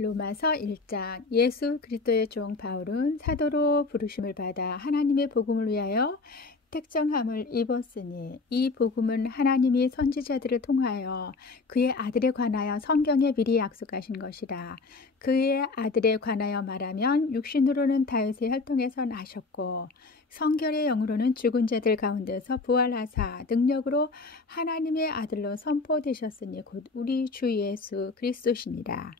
로마서 1장. 예수 그리스도의 종 바울은 사도로 부르심을 받아 하나님의 복음을 위하여 택정함을 입었으니 이 복음은 하나님이 선지자들을 통하여 그의 아들에 관하여 성경에 미리 약속하신 것이라. 그의 아들에 관하여 말하면 육신으로는 다윗의 혈통에서 나셨고 성결의 영으로는 죽은 자들 가운데서 부활하사 능력으로 하나님의 아들로 선포되셨으니 곧 우리 주 예수 그리스도시니라.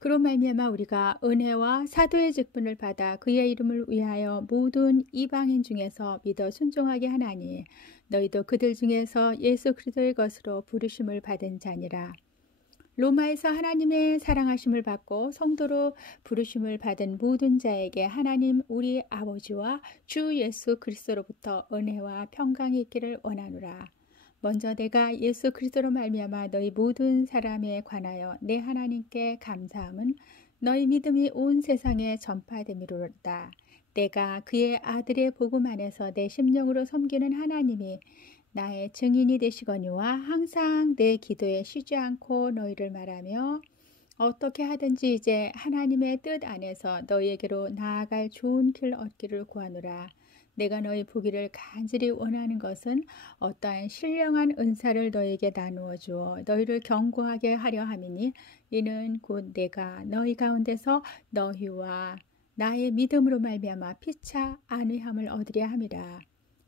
그로 말미암아 우리가 은혜와 사도의 직분을 받아 그의 이름을 위하여 모든 이방인 중에서 믿어 순종하게 하나니 너희도 그들 중에서 예수 그리스도의 것으로 부르심을 받은 자니라. 로마에서 하나님의 사랑하심을 받고 성도로 부르심을 받은 모든 자에게 하나님 우리 아버지와 주 예수 그리스도로부터 은혜와 평강이 있기를 원하노라. 먼저 내가 예수 그리스도로 말미암아 너희 모든 사람에 관하여 내 하나님께 감사함은 너희 믿음이 온 세상에 전파됨이로다. 내가 그의 아들의 복음 안에서 내 심령으로 섬기는 하나님이 나의 증인이 되시거니와 항상 내 기도에 쉬지 않고 너희를 말하며 어떻게 하든지 이제 하나님의 뜻 안에서 너희에게로 나아갈 좋은 길 얻기를 구하노라. 내가 너희 보기를 간절히 원하는 것은 어떠한 신령한 은사를 너희에게 나누어 주어 너희를 견고하게 하려 함이니 이는 곧 내가 너희 가운데서 너희와 나의 믿음으로 말미암아 피차 안위함을 얻으려 함이라.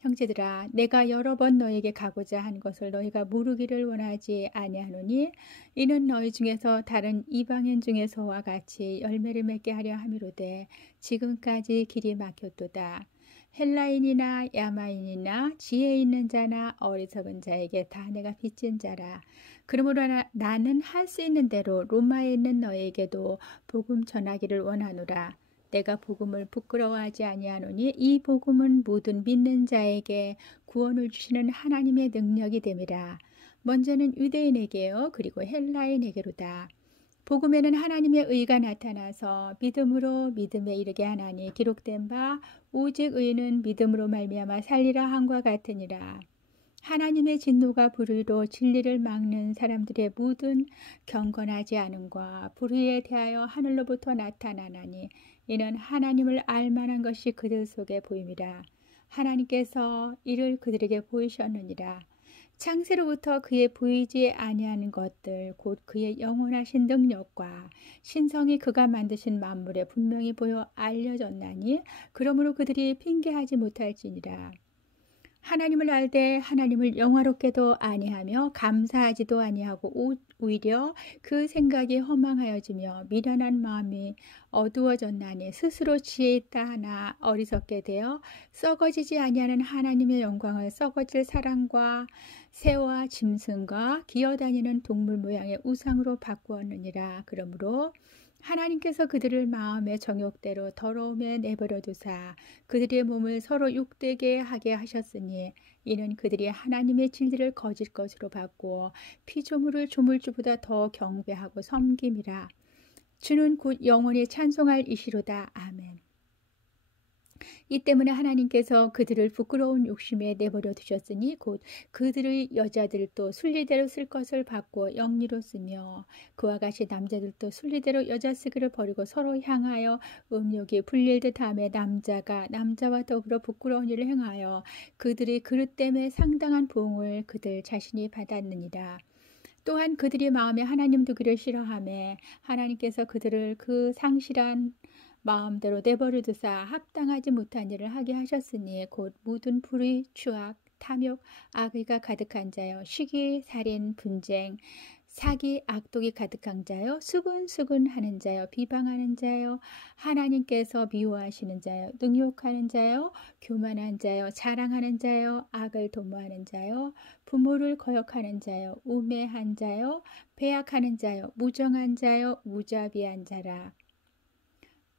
형제들아, 내가 여러 번 너희에게 가고자 한 것을 너희가 모르기를 원하지 아니하노니 이는 너희 중에서 다른 이방인 중에서와 같이 열매를 맺게 하려 함이로되 지금까지 길이 막혔도다. 헬라인이나 야마인이나 지혜 있는 자나 어리석은 자에게 다 내가 빚진 자라. 그러므로 나는 할 수 있는 대로 로마에 있는 너에게도 복음 전하기를 원하노라. 내가 복음을 부끄러워하지 아니하노니 이 복음은 모든 믿는 자에게 구원을 주시는 하나님의 능력이 됨이라. 먼저는 유대인에게요 그리고 헬라인에게로다. 복음에는 하나님의 의가 나타나서 믿음으로 믿음에 이르게 하나니 기록된 바 오직 의는 믿음으로 말미암아 살리라 함과 같으니라. 하나님의 진노가 불의로 진리를 막는 사람들의 모든 경건하지 않음과 불의에 대하여 하늘로부터 나타나나니 이는 하나님을 알만한 것이 그들 속에 보임이라. 하나님께서 이를 그들에게 보이셨느니라. 창세로부터 그의 보이지 아니하는 것들 곧 그의 영원하신 능력과 신성이 그가 만드신 만물에 분명히 보여 알려졌나니 그러므로 그들이 핑계하지 못할지니라. 하나님을 알되 하나님을 영화롭게도 아니하며 감사하지도 아니하고 오히려 그 생각이 허망하여지며 미련한 마음이 어두워졌나니 스스로 지혜 있다 하나 어리석게 되어 썩어지지 아니하는 하나님의 영광을 썩어질 사람과 새와 짐승과 기어다니는 동물 모양의 우상으로 바꾸었느니라. 그러므로 하나님께서 그들을 마음의 정욕대로 더러움에 내버려 두사 그들의 몸을 서로 욕되게 하게 하셨으니 이는 그들이 하나님의 진리를 거짓 것으로 바꾸어 피조물을 조물주보다 더 경배하고 섬김이라. 주는 곧 영원히 찬송할 이시로다. 아멘. 이 때문에 하나님께서 그들을 부끄러운 욕심에 내버려 두셨으니 곧 그들의 여자들도 순리대로 쓸 것을 받고 영리로 쓰며 그와 같이 남자들도 순리대로 여자 쓰기를 버리고 서로 향하여 음욕이 불릴 듯하며 남자가 남자와 더불어 부끄러운 일을 행하여 그들이 그릇 때문에 상당한 보응을 그들 자신이 받았느니라. 또한 그들이 마음에 하나님 두기를 싫어하며 하나님께서 그들을 그 상실한 마음대로 내버려 두사 합당하지 못한 일을 하게 하셨으니 곧 모든 불의, 추악, 탐욕, 악의가 가득한 자요 시기, 살인, 분쟁, 사기, 악독이 가득한 자요 수군수군하는 자요 비방하는 자요 하나님께서 미워하시는 자요 능욕하는 자요 교만한 자요 자랑하는 자요 악을 도모하는 자요 부모를 거역하는 자요 우매한 자요 배약하는 자요 무정한 자요 무자비한 자라.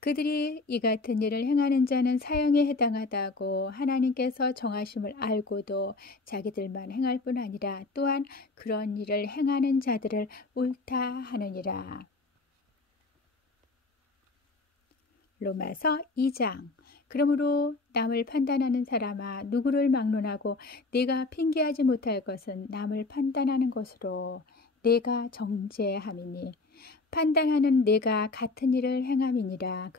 그들이 이 같은 일을 행하는 자는 사형에 해당하다고 하나님께서 정하심을 알고도 자기들만 행할 뿐 아니라 또한 그런 일을 행하는 자들을 옳다 하느니라. 로마서 2장. 그러므로 남을 판단하는 사람아 누구를 막론하고 네가 핑계하지 못할 것은 남을 판단하는 것으로 내가 정죄함이니 판단하는 내가 같은 일을 행함이니라.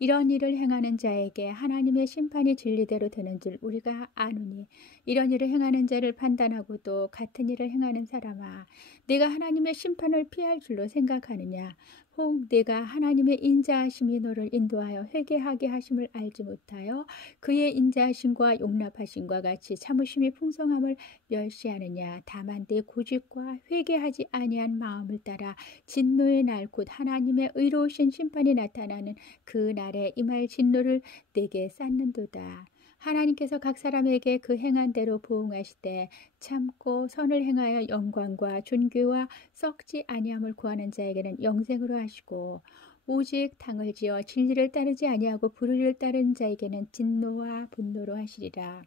이런 일을 행하는 자에게 하나님의 심판이 진리대로 되는 줄 우리가 아노니, 이런 일을 행하는 자를 판단하고도 같은 일을 행하는 사람아, 내가 하나님의 심판을 피할 줄로 생각하느냐? 혹 내가 하나님의 인자하심이 너를 인도하여 회개하게 하심을 알지 못하여 그의 인자하심과 용납하심과 같이 참으심이 풍성함을 멸시하느냐? 다만 내 고집과 회개하지 아니한 마음을 따라 진노의 날 곧 하나님의 의로우신 심판이 나타나는 그 날에 임할 진노를 내게 쌓는도다. 하나님께서 각 사람에게 그 행한 대로 보응하시되 참고 선을 행하여 영광과 존귀와 썩지 아니함을 구하는 자에게는 영생으로 하시고, 오직 당을 지어 진리를 따르지 아니하고 불의를 따르는 자에게는 진노와 분노로 하시리라.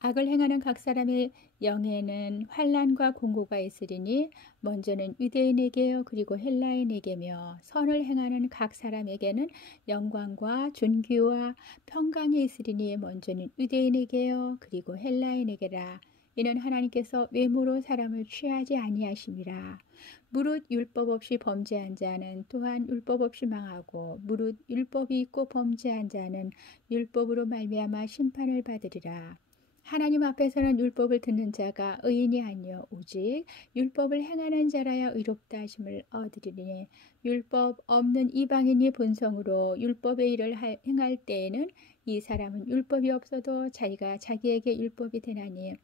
악을 행하는 각 사람의 영에는 환난과 공고가 있으리니 먼저는 유대인에게요 그리고 헬라인에게며, 선을 행하는 각 사람에게는 영광과 존귀와 평강이 있으리니 먼저는 유대인에게요 그리고 헬라인에게라. 이는 하나님께서 외모로 사람을 취하지 아니하심이라. 무릇 율법 없이 범죄한 자는 또한 율법 없이 망하고, 무릇 율법이 있고 범죄한 자는 율법으로 말미암아 심판을 받으리라. 하나님 앞에서는 율법을 듣는 자가 의인이 아니요 오직 율법을 행하는 자라야 의롭다 하심을 얻으리니, 율법 없는 이방인이 본성으로 율법의 일을 행할 때에는 이 사람은 율법이 없어도 자기가 자기에게 율법이 되나니,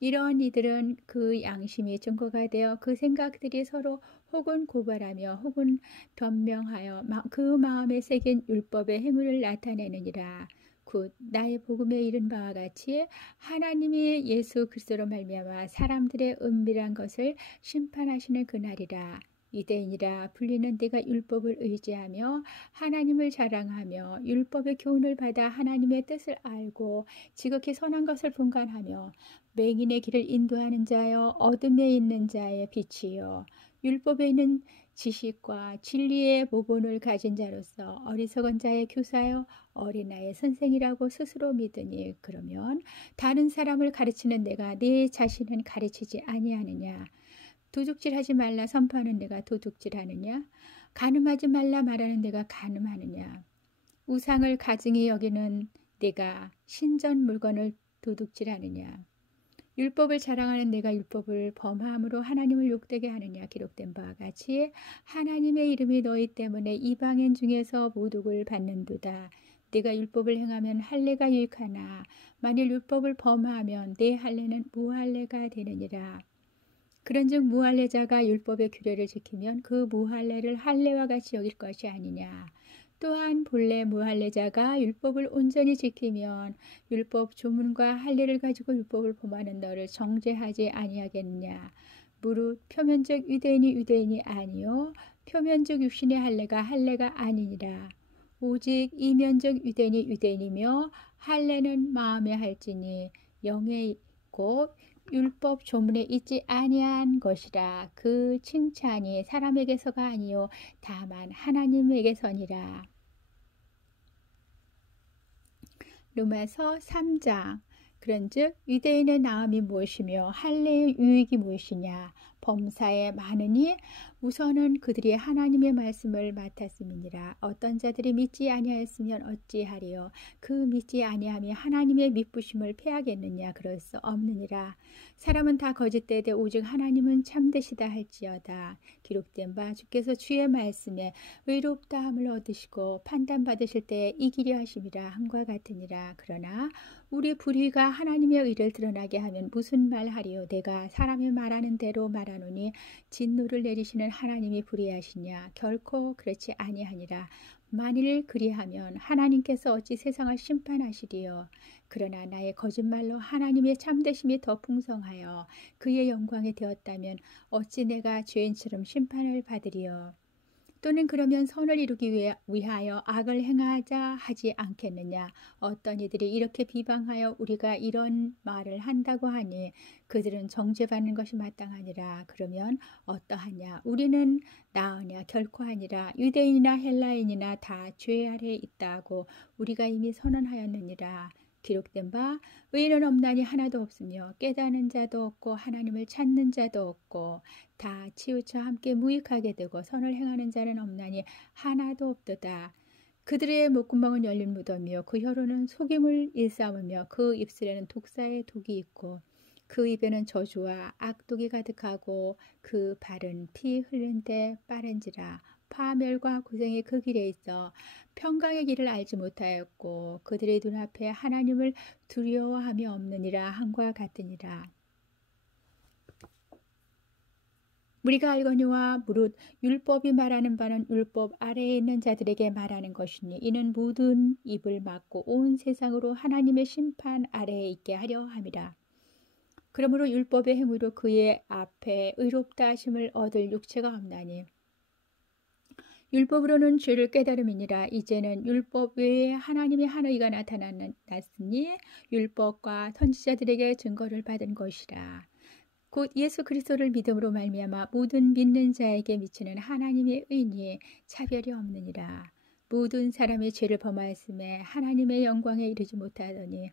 이런 이들은 그 양심이 증거가 되어 그 생각들이 서로 혹은 고발하며 혹은 변명하여 그 마음에 새긴 율법의 행위를 나타내느니라. 곧 나의 복음에 이른 바와 같이 하나님이 예수 그리스도로 말미암아 사람들의 은밀한 것을 심판하시는 그날이라. 유대인이라 불리는 내가 율법을 의지하며 하나님을 자랑하며 율법의 교훈을 받아 하나님의 뜻을 알고 지극히 선한 것을 분간하며 맹인의 길을 인도하는 자여 어둠에 있는 자의 빛이요 율법에 있는 지식과 진리의 모본을 가진 자로서 어리석은 자의 교사여 어린아이의 선생이라고 스스로 믿으니, 그러면 다른 사람을 가르치는 내가 내 자신은 가르치지 아니하느냐? 도둑질하지 말라 선포하는 내가 도둑질하느냐? 간음하지 말라 말하는 내가 간음하느냐? 우상을 가증히 여기는 내가 신전 물건을 도둑질하느냐? 율법을 자랑하는 내가 율법을 범함으로 하나님을 욕되게 하느냐? 기록된 바와 같이 하나님의 이름이 너희 때문에 이방인 중에서 모독을 받는도다. 내가 율법을 행하면 할례가 유익하나 만일 율법을 범하면 내 할례는 무할례가 되느니라. 그런즉 무할례자가 율법의 규례를 지키면 그 무할례를 할례와 같이 여길 것이 아니냐. 또한 본래 무할례자가 율법을 온전히 지키면 율법 조문과 할례를 가지고 율법을 범하는 너를 정죄하지 아니하겠느냐. 무릇 표면적 유대인이 유대인이 아니요 표면적 육신의 할례가 아니니라. 오직 이면적 유대인이 유대인이며 할례는 마음에 할지니 영에 있고 율법 조문에 있지 아니한 것이라. 그 칭찬이 사람에게서가 아니요 다만 하나님에게서니라. 로마서 3장. 그런즉 유대인의 나음이 무엇이며 할례의 유익이 무엇이냐? 범사에 많으니 우선은 그들이 하나님의 말씀을 맡았음이니라. 어떤 자들이 믿지 아니하였으면 어찌하리요? 그 믿지 아니함이 하나님의 믿부심을 패하겠느냐? 그럴 수 없느니라. 사람은 다 거짓되되 오직 하나님은 참되시다 할지어다. 기록된 바 주께서 주의 말씀에 의롭다함을 얻으시고 판단받으실 때에 이기려 하심이라 함과 같으니라. 그러나 우리 불의가 하나님의 의를 드러나게 하면 무슨 말하리요? 내가 사람이 말하는 대로 말하노니 진노를 내리시는 하나님이 불의하시냐? 결코 그렇지 아니하니라. 만일 그리하면 하나님께서 어찌 세상을 심판하시리요? 그러나 나의 거짓말로 하나님의 참되심이 더 풍성하여 그의 영광이 되었다면 어찌 내가 죄인처럼 심판을 받으리요? 또는 그러면 선을 이루기 위하여 악을 행하자 하지 않겠느냐? 어떤 이들이 이렇게 비방하여 우리가 이런 말을 한다고 하니 그들은 정죄받는 것이 마땅하니라. 그러면 어떠하냐? 우리는 나으냐? 결코 아니라. 유대인이나 헬라인이나 다 죄 아래에 있다 하고 우리가 이미 선언하였느니라. 기록된 바 의인은 없나니 하나도 없으며 깨닫는 자도 없고 하나님을 찾는 자도 없고 다 치우쳐 함께 무익하게 되고 선을 행하는 자는 없나니 하나도 없도다. 그들의 목구멍은 열린 무덤이요 그 혀로는 속임을 일삼으며 그 입술에는 독사의 독이 있고 그 입에는 저주와 악독이 가득하고 그 발은 피 흘린 데 빠른지라. 파멸과 고생이 그 길에 있어 평강의 길을 알지 못하였고 그들의 눈앞에 하나님을 두려워함이 없느니라 함과 같으니라. 우리가 알거니와 무릇 율법이 말하는 바는 율법 아래에 있는 자들에게 말하는 것이니 이는 모든 입을 막고 온 세상으로 하나님의 심판 아래에 있게 하려 함이라. 그러므로 율법의 행위로 그의 앞에 의롭다 하심을 얻을 육체가 없나니 율법으로는 죄를 깨달음이니라. 이제는 율법 외에 하나님의 한 의가 나타났으니 율법과 선지자들에게 증거를 받은 것이라. 곧 예수 그리스도를 믿음으로 말미암아 모든 믿는 자에게 미치는 하나님의 의니 차별이 없느니라. 모든 사람의 죄를 범하였음에 하나님의 영광에 이르지 못하더니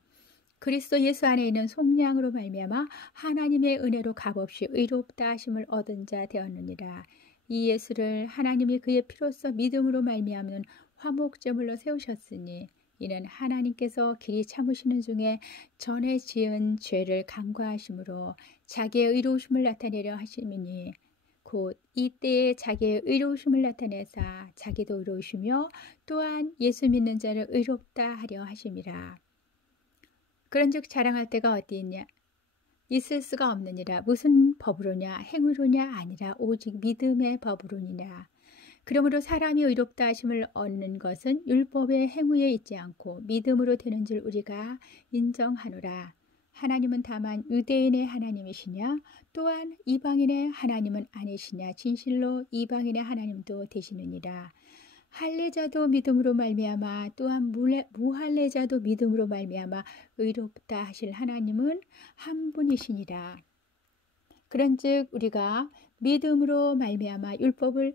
그리스도 예수 안에 있는 속량으로 말미암아 하나님의 은혜로 값없이 의롭다 하심을 얻은 자 되었느니라. 이 예수를 하나님이 그의 피로써 믿음으로 말미암는 화목제물로 세우셨으니 이는 하나님께서 길이 참으시는 중에 전에 지은 죄를 간과하심으로 자기의 의로우심을 나타내려 하심이니 곧 이때에 자기의 의로우심을 나타내사 자기도 의로우시며 또한 예수 믿는 자를 의롭다 하려 하심이라. 그런즉 자랑할 데가 어디 있냐? 있을 수가 없느니라. 무슨 법으로냐? 행위로냐? 아니라 오직 믿음의 법으로니라. 그러므로 사람이 의롭다 하심을 얻는 것은 율법의 행위에 있지 않고 믿음으로 되는 줄 우리가 인정하노라. 하나님은 다만 유대인의 하나님이시냐? 또한 이방인의 하나님은 아니시냐? 진실로 이방인의 하나님도 되시느니라. 할례자도 믿음으로 말미암아 또한 무할례자도 믿음으로 말미암아 의롭다 하실 하나님은 한 분이시니라. 그런즉 우리가 믿음으로 말미암아 율법을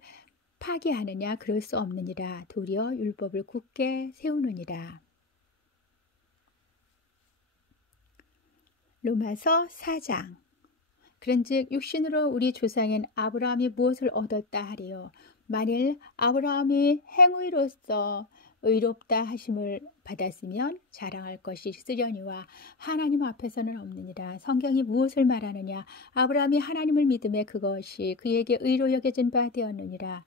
파기하느냐? 그럴 수 없느니라. 도리어 율법을 굳게 세우느니라. 로마서 4장. 그런즉 육신으로 우리 조상인 아브라함이 무엇을 얻었다 하리요? 만일 아브라함이 행위로서 의롭다 하심을 받았으면 자랑할 것이 있으려니와 하나님 앞에서는 없느니라. 성경이 무엇을 말하느냐? 아브라함이 하나님을 믿음에 그것이 그에게 의로 여겨진 바 되었느니라.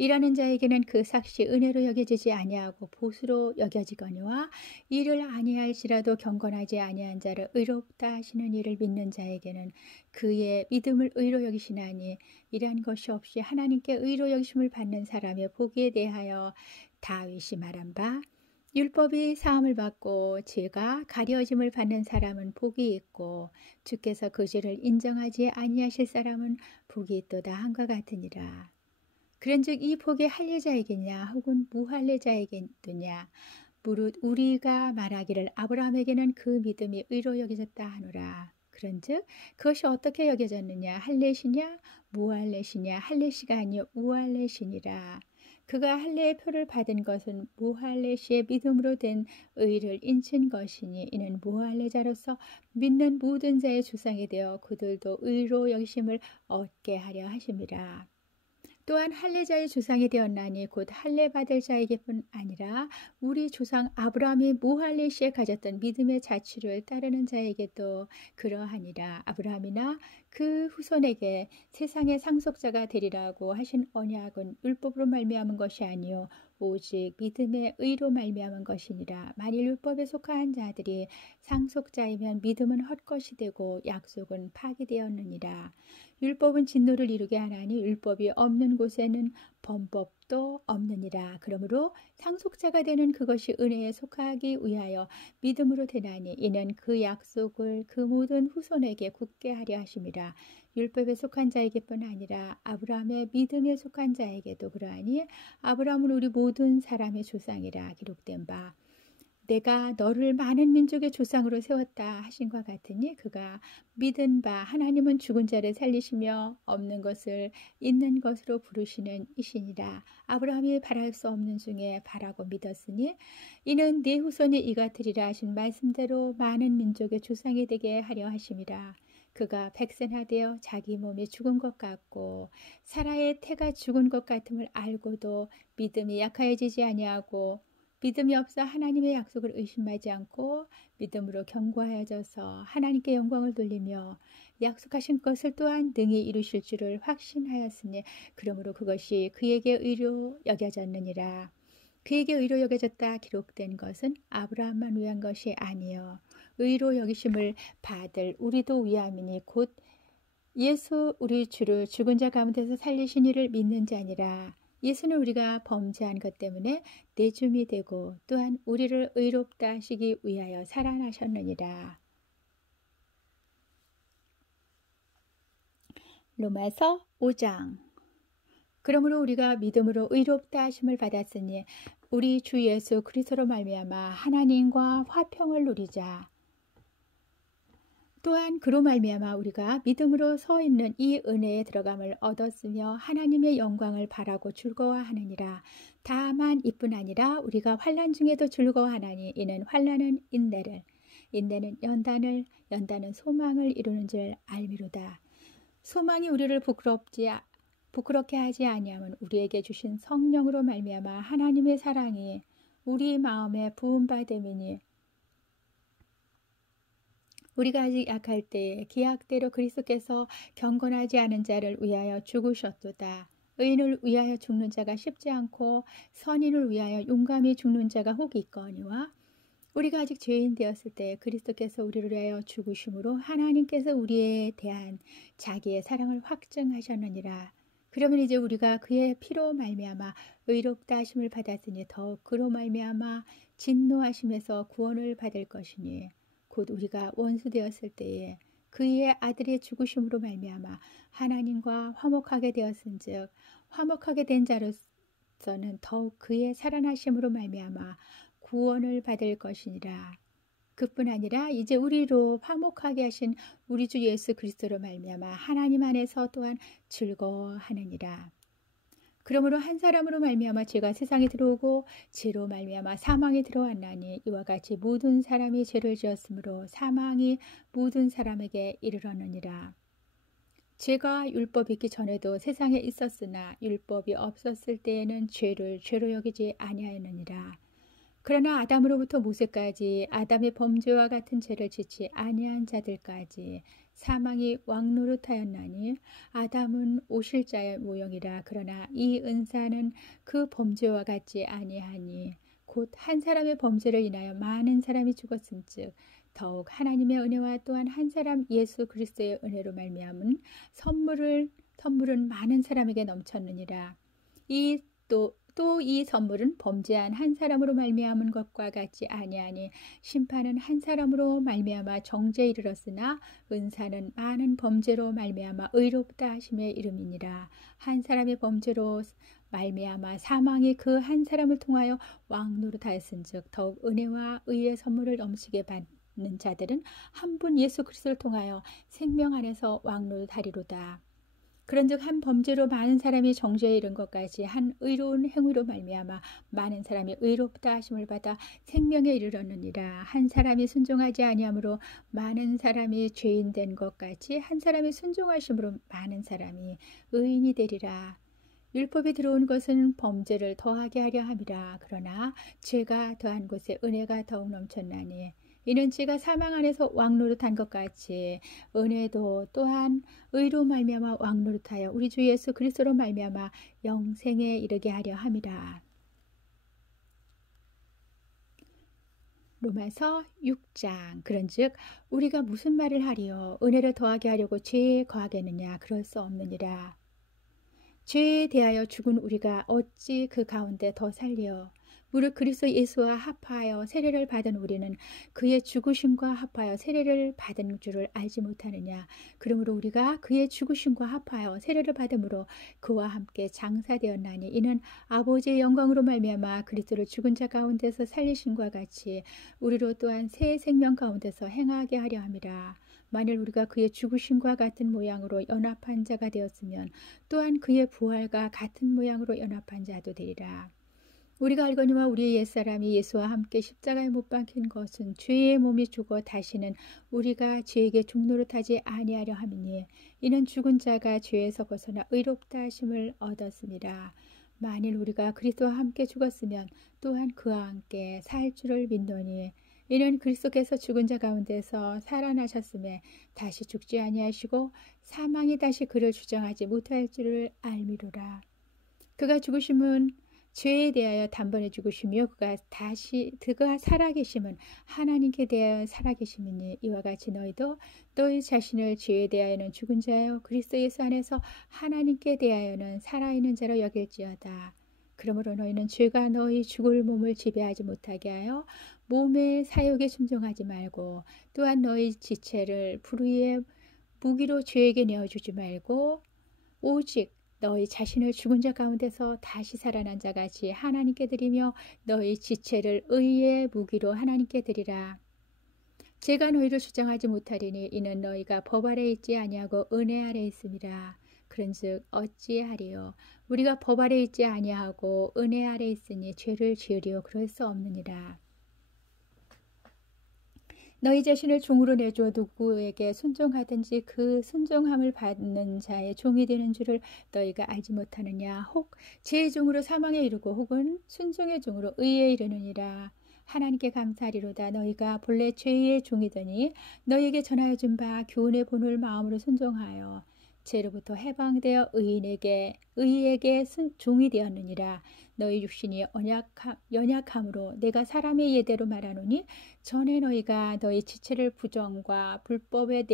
일하는 자에게는 그 삭시 은혜로 여겨지지 아니하고 보수로 여겨지거니와 이를 아니할지라도 경건하지 아니한 자를 의롭다 하시는 이를 믿는 자에게는 그의 믿음을 의로 여기시나니 이러한 것이 없이 하나님께 의로 여기심을 받는 사람의 복에 대하여 다윗이 말한 바 율법이 사함을 받고 죄가 가려짐을 받는 사람은 복이 있고 주께서 그 죄를 인정하지 아니하실 사람은 복이 있도다 한과 같으니라. 그런즉 이 복이 할례자에게냐 혹은 무할례자에게냐 무릇 우리가 말하기를 아브라함에게는 그 믿음이 의로 여겨졌다 하노라. 그런즉 그것이 어떻게 여겨졌느냐? 할례시냐 무할례시냐? 할례시가 아니요 무할례시니라. 그가 할례의 표를 받은 것은 무할례시의 믿음으로 된 의를 인친 것이니 이는 무할례자로서 믿는 모든 자의 조상이 되어 그들도 의로 여기심을 얻게 하려 하심이라. 또한 할례자의 조상이 되었나니 곧 할례 받을 자에게뿐 아니라 우리 조상 아브라함이 무할례 시에 가졌던 믿음의 자취를 따르는 자에게도 그러하니라. 아브라함이나 그 후손에게 세상의 상속자가 되리라고 하신 언약은 율법으로 말미암은 것이 아니요 오직 믿음의 의로 말미암은 것이니라. 만일 율법에 속한 자들이 상속자이면 믿음은 헛것이 되고 약속은 파기되었느니라. 율법은 진노를 이루게 하나니 율법이 없는 곳에는 범법도 없느니라. 그러므로 상속자가 되는 그것이 은혜에 속하기 위하여 믿음으로 되나니 이는 그 약속을 그 모든 후손에게 굳게 하려 하심이라. 율법에 속한 자에게뿐 아니라 아브라함의 믿음에 속한 자에게도 그러하니 아브라함은 우리 모든 사람의 조상이라 기록된 바 내가 너를 많은 민족의 조상으로 세웠다 하신과 같으니 그가 믿은 바 하나님은 죽은 자를 살리시며 없는 것을 있는 것으로 부르시는 이시니라. 아브라함이 바랄 수 없는 중에 바라고 믿었으니 이는 네 후손이 이같으리라 하신 말씀대로 많은 민족의 조상이 되게 하려 하심이라. 그가 백선하되어 자기 몸이 죽은 것 같고 사라의 태가 죽은 것 같음을 알고도 믿음이 약하여지지 아니하고 믿음이 없어 하나님의 약속을 의심하지 않고 믿음으로 견고하여져서 하나님께 영광을 돌리며 약속하신 것을 또한 능히 이루실 줄을 확신하였으니 그러므로 그것이 그에게 의로 여겨졌느니라. 그에게 의로 여겨졌다 기록된 것은 아브라함만 위한 것이 아니요 의로 여기심을 받을 우리도 위함이니 곧 예수 우리 주를 죽은 자 가운데서 살리신 이를 믿는 자니라. 예수는 우리가 범죄한 것 때문에 내줌이 되고 또한 우리를 의롭다 하시기 위하여 살아나셨느니라. 로마서 5장. 그러므로 우리가 믿음으로 의롭다 하심을 받았으니 우리 주 예수 그리스도로 말미암아 하나님과 화평을 누리자. 또한 그로 말미암아 우리가 믿음으로 서 있는 이 은혜에 들어감을 얻었으며 하나님의 영광을 바라고 즐거워하느니라. 다만 이뿐 아니라 우리가 환난 중에도 즐거워하나니 이는 환난은 인내를, 인내는 연단을, 연단은 소망을 이루는 줄 알미로다. 소망이 우리를 부끄럽게 하지 아니하면 우리에게 주신 성령으로 말미암아 하나님의 사랑이 우리 마음에 부음받음이니 우리가 아직 약할 때에 기약대로 그리스도께서 경건하지 않은 자를 위하여 죽으셨도다. 의인을 위하여 죽는 자가 쉽지 않고 선인을 위하여 용감히 죽는 자가 혹 있거니와 우리가 아직 죄인 되었을 때 그리스도께서 우리를 위하여 죽으심으로 하나님께서 우리에 대한 자기의 사랑을 확증하셨느니라. 그러면 이제 우리가 그의 피로 말미암아 의롭다 하심을 받았으니 더욱 그로 말미암아 진노하심에서 구원을 받을 것이니 곧 우리가 원수 되었을 때에 그의 아들의 죽으심으로 말미암아 하나님과 화목하게 되었은즉 화목하게 된 자로서는 더욱 그의 살아나심으로 말미암아 구원을 받을 것이니라. 그뿐 아니라 이제 우리로 화목하게 하신 우리 주 예수 그리스도로 말미암아 하나님 안에서 또한 즐거워하느니라. 그러므로 한 사람으로 말미암아 죄가 세상에 들어오고 죄로 말미암아 사망이 들어왔나니 이와 같이 모든 사람이 죄를 지었으므로 사망이 모든 사람에게 이르렀느니라. 죄가 율법이 있기 전에도 세상에 있었으나 율법이 없었을 때에는 죄를 죄로 여기지 아니하였느니라. 그러나 아담으로부터 모세까지 아담의 범죄와 같은 죄를 짓지 아니한 자들까지 사망이 왕노릇하였나니 아담은 오실 자의 모형이라. 그러나 이 은사는 그 범죄와 같지 아니하니 곧 한 사람의 범죄를 인하여 많은 사람이 죽었은즉 더욱 하나님의 은혜와 또한 한 사람 예수 그리스도의 은혜로 말미암은 선물은 많은 사람에게 넘쳤느니라. 또 이 선물은 범죄한 한 사람으로 말미암은 것과 같지 아니하니 심판은 한 사람으로 말미암아 정죄에 이르렀으나 은사는 많은 범죄로 말미암아 의롭다 하심의 이름이니라. 한 사람의 범죄로 말미암아 사망이 그 한 사람을 통하여 왕노릇하였은즉 더욱 은혜와 의의 선물을 넘치게 받는 자들은 한 분 예수 그리스도를 통하여 생명 안에서 왕노릇하리로다. 그런즉 한 범죄로 많은 사람이 정죄에 이른 것까지 한 의로운 행위로 말미암아 많은 사람이 의롭다 하심을 받아 생명에 이르렀느니라. 한 사람이 순종하지 아니함으로 많은 사람이 죄인 된 것같이 한 사람이 순종하심으로 많은 사람이 의인이 되리라. 율법이 들어온 것은 범죄를 더하게 하려 함이라. 그러나 죄가 더한 곳에 은혜가 더욱 넘쳤나니 이는 죄가 사망 안에서 왕노릇한 것 같이 은혜도 또한 의로 말미암아 왕노릇하여 우리 주 예수 그리스도로 말미암아 영생에 이르게 하려 함이라. 로마서 6장. 그런즉 우리가 무슨 말을 하리요? 은혜를 더하게 하려고 죄에 거하겠느냐? 그럴 수 없느니라. 죄에 대하여 죽은 우리가 어찌 그 가운데 더 살려? 무릇 그리스도 예수와 합하여 세례를 받은 우리는 그의 죽으심과 합하여 세례를 받은 줄을 알지 못하느냐. 그러므로 우리가 그의 죽으심과 합하여 세례를 받음으로 그와 함께 장사되었나니 이는 아버지의 영광으로 말미암아 그리스도를 죽은 자 가운데서 살리심과 같이 우리로 또한 새 생명 가운데서 행하게 하려 함이라. 만일 우리가 그의 죽으심과 같은 모양으로 연합한 자가 되었으면 또한 그의 부활과 같은 모양으로 연합한 자도 되리라. 우리가 알거니와 우리의 옛사람이 예수와 함께 십자가에 못 박힌 것은 죄의 몸이 죽어 다시는 우리가 죄에게 종노릇하지 아니하려 함이니 이는 죽은 자가 죄에서 벗어나 의롭다 하심을 얻었습니다. 만일 우리가 그리스도와 함께 죽었으면 또한 그와 함께 살 줄을 믿노니 이는 그리스도께서 죽은 자 가운데서 살아나셨음에 다시 죽지 아니하시고 사망이 다시 그를 주장하지 못할 줄을 알미로라. 그가 죽으심은 죄에 대하여 단번에 죽으시며 그가 살아계심은 하나님께 대하여 살아계심이니 이와 같이 너희도 너희 자신을 죄에 대하여는 죽은 자요 그리스도 예수 안에서 하나님께 대하여는 살아있는 자로 여길지어다. 그러므로 너희는 죄가 너희 죽을 몸을 지배하지 못하게 하여 몸의 사욕에 순종하지 말고 또한 너희 지체를 불의의 무기로 죄에게 내어주지 말고 오직 너희 자신을 죽은 자 가운데서 다시 살아난 자같이 하나님께 드리며 너희 지체를 의의 무기로 하나님께 드리라. 제가 너희를 주장하지 못하리니 이는 너희가 법 아래 있지 아니하고 은혜 아래 있음이라. 그런즉 어찌하리요? 우리가 법 아래 있지 아니하고 은혜 아래 있으니 죄를 지으리요 그럴 수 없느니라. 너희 자신을 종으로 내줘 누구에게 순종하든지 그 순종함을 받는 자의 종이 되는 줄을 너희가 알지 못하느냐. 혹 죄의 종으로 사망에 이르고 혹은 순종의 종으로 의에 이르느니라. 하나님께 감사하리로다. 너희가 본래 죄의 종이더니 너희에게 전하여 준 바 교훈의 본을 마음으로 순종하여 죄로부터 해방되어 의에게 종이 되었느니라. 너희 육신이 연약함으로 내가 사람의 예대로 말하노니 전에 너희가 너희 지체를 부정과 불법에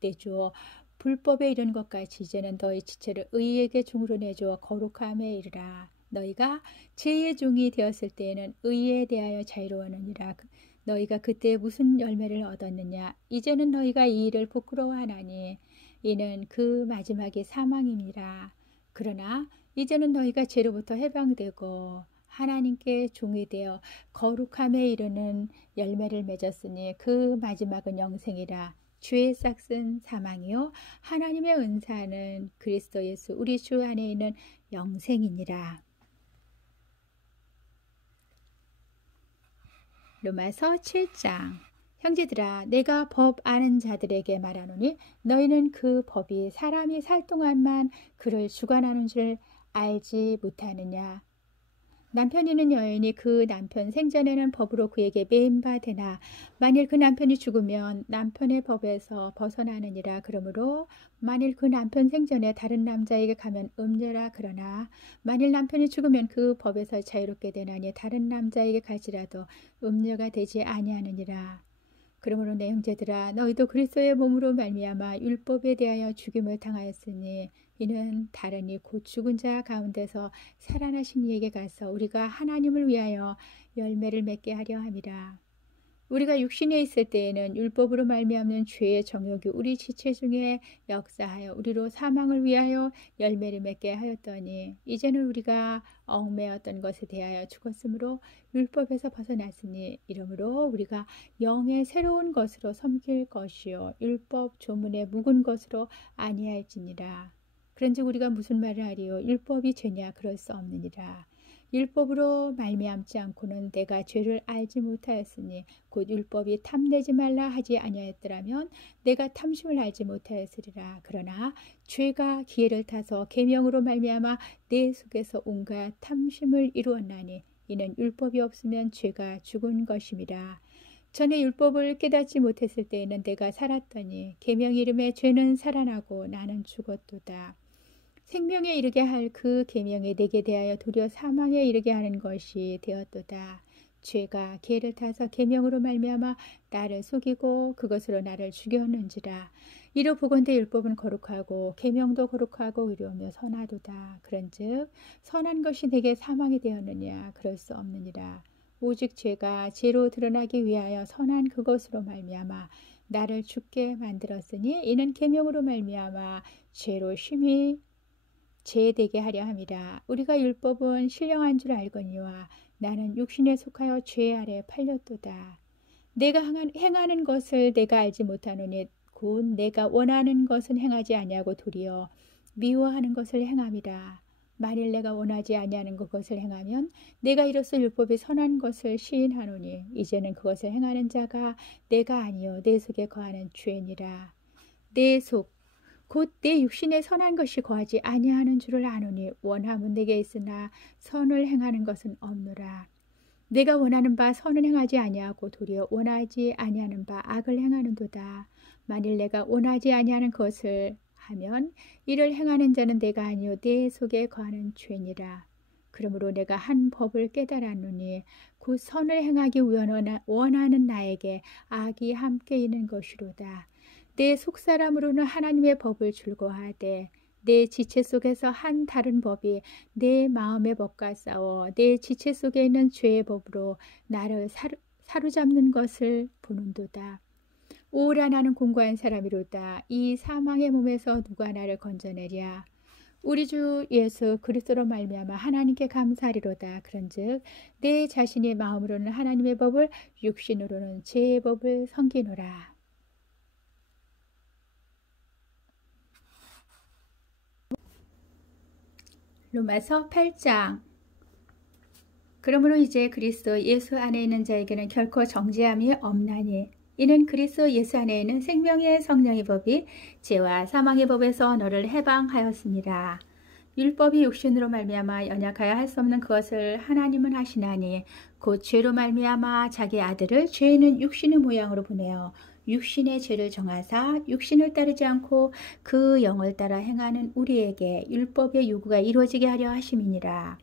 내주어 불법에 이른 것 같이 이제는 너희 지체를 의에게 종으로 내주어 거룩함에 이르라. 너희가 죄의 종이 되었을 때에는 의에 대하여 자유로웠느니라. 너희가 그때 무슨 열매를 얻었느냐. 이제는 너희가 이 일을 부끄러워하나니 이는 그 마지막이 사망입니다. 그러나 이제는 너희가 죄로부터 해방되고 하나님께 종이 되어 거룩함에 이르는 열매를 맺었으니 그 마지막은 영생이라. 죄의 싹은 사망이요 하나님의 은사는 그리스도 예수 우리 주 안에 있는 영생이니라. 로마서 7장. 형제들아 내가 법 아는 자들에게 말하노니 너희는 그 법이 사람이 살 동안만 그를 주관하는 줄 알지 못하느냐. 남편 있는 여인이 그 남편 생전에는 법으로 그에게 매인 바 되나 만일 그 남편이 죽으면 남편의 법에서 벗어나느니라. 그러므로 만일 그 남편 생전에 다른 남자에게 가면 음녀라. 그러나 만일 남편이 죽으면 그 법에서 자유롭게 되나니 다른 남자에게 갈지라도 음녀가 되지 아니하느니라. 그러므로 내 형제들아 너희도 그리스도의 몸으로 말미암아 율법에 대하여 죽임을 당하였으니 이는 다른 이 곧 죽은 자 가운데서 살아나신 이에게 가서 우리가 하나님을 위하여 열매를 맺게 하려 함이라. 우리가 육신에 있을 때에는 율법으로 말미암는 죄의 정욕이 우리 지체 중에 역사하여 우리로 사망을 위하여 열매를 맺게 하였더니 이제는 우리가 얽매였던 것에 대하여 죽었으므로 율법에서 벗어났으니 이러므로 우리가 영의 새로운 것으로 섬길 것이요 율법 조문의 묵은 것으로 아니할지니라. 그런즉 우리가 무슨 말을 하리요? 율법이 죄냐? 그럴 수 없느니라. 율법으로 말미암지 않고는 내가 죄를 알지 못하였으니 곧 율법이 탐내지 말라 하지 아니하였더라면 내가 탐심을 알지 못하였으리라. 그러나 죄가 기회를 타서 계명으로 말미암아 내 속에서 온갖 탐심을 이루었나니 이는 율법이 없으면 죄가 죽은 것임이라. 전에 율법을 깨닫지 못했을 때에는 내가 살았더니 계명 이름에 죄는 살아나고 나는 죽었도다. 생명에 이르게 할 그 계명이 내게 대하여 도리어 사망에 이르게 하는 것이 되었도다. 죄가 개를 타서 계명으로 말미암아 나를 속이고 그것으로 나를 죽였는지라. 이로 보건대 율법은 거룩하고 계명도 거룩하고 의로우며 선하도다. 그런즉 선한 것이 내게 사망이 되었느냐? 그럴 수 없느니라. 오직 죄가 죄로 드러나기 위하여 선한 그것으로 말미암아 나를 죽게 만들었으니 이는 계명으로 말미암아 죄로 심히 죄되게 하려 함이라. 우리가 율법은 신령한 줄 알거니와 나는 육신에 속하여 죄 아래 팔렸도다. 내가 행하는 것을 내가 알지 못하노니 곧 내가 원하는 것은 행하지 아니하고 도리어 미워하는 것을 행함이라. 만일 내가 원하지 아니하는 그것을 행하면 내가 이로써 율법이 선한 것을 시인하노니 이제는 그것을 행하는 자가 내가 아니요 내 속에 거하는 죄니라. 내 속 곧 내 육신에 선한 것이 거하지 아니하는 줄을 아노니 원함은 내게 있으나 선을 행하는 것은 없노라. 내가 원하는 바 선을 행하지 아니하고 도리어 원하지 아니하는 바 악을 행하는도다. 만일 내가 원하지 아니하는 것을 하면 이를 행하는 자는 내가 아니요 내 속에 거하는 죄니라. 그러므로 내가 한 법을 깨달았노니 곧 선을 행하기 원하는 나에게 악이 함께 있는 것이로다. 내 속사람으로는 하나님의 법을 즐거워하되 내 지체 속에서 한 다른 법이 내 마음의 법과 싸워 내 지체 속에 있는 죄의 법으로 나를 사로잡는 것을 보는도다. 오라 나는 공고한 사람이로다. 이 사망의 몸에서 누가 나를 건져내랴. 우리 주 예수 그리스도로 말미암아 하나님께 감사하리로다. 그런즉 내 자신이 마음으로는 하나님의 법을 육신으로는 죄의 법을 섬기노라. 로마서 8장. 그러므로 이제 그리스도 예수 안에 있는 자에게는 결코 정죄함이 없나니 이는 그리스도 예수 안에 있는 생명의 성령의 법이 죄와 사망의 법에서 너를 해방하였습니다. 율법이 육신으로 말미암아 연약하여 할 수 없는 그것을 하나님은 하시나니 곧 죄로 말미암아 자기 아들을 죄 있는 육신의 모양으로 보내어 육신의 죄를 정하사 육신을 따르지 않고 그 영을 따라 행하는 우리에게 율법의 요구가 이루어지게 하려 하심이니라.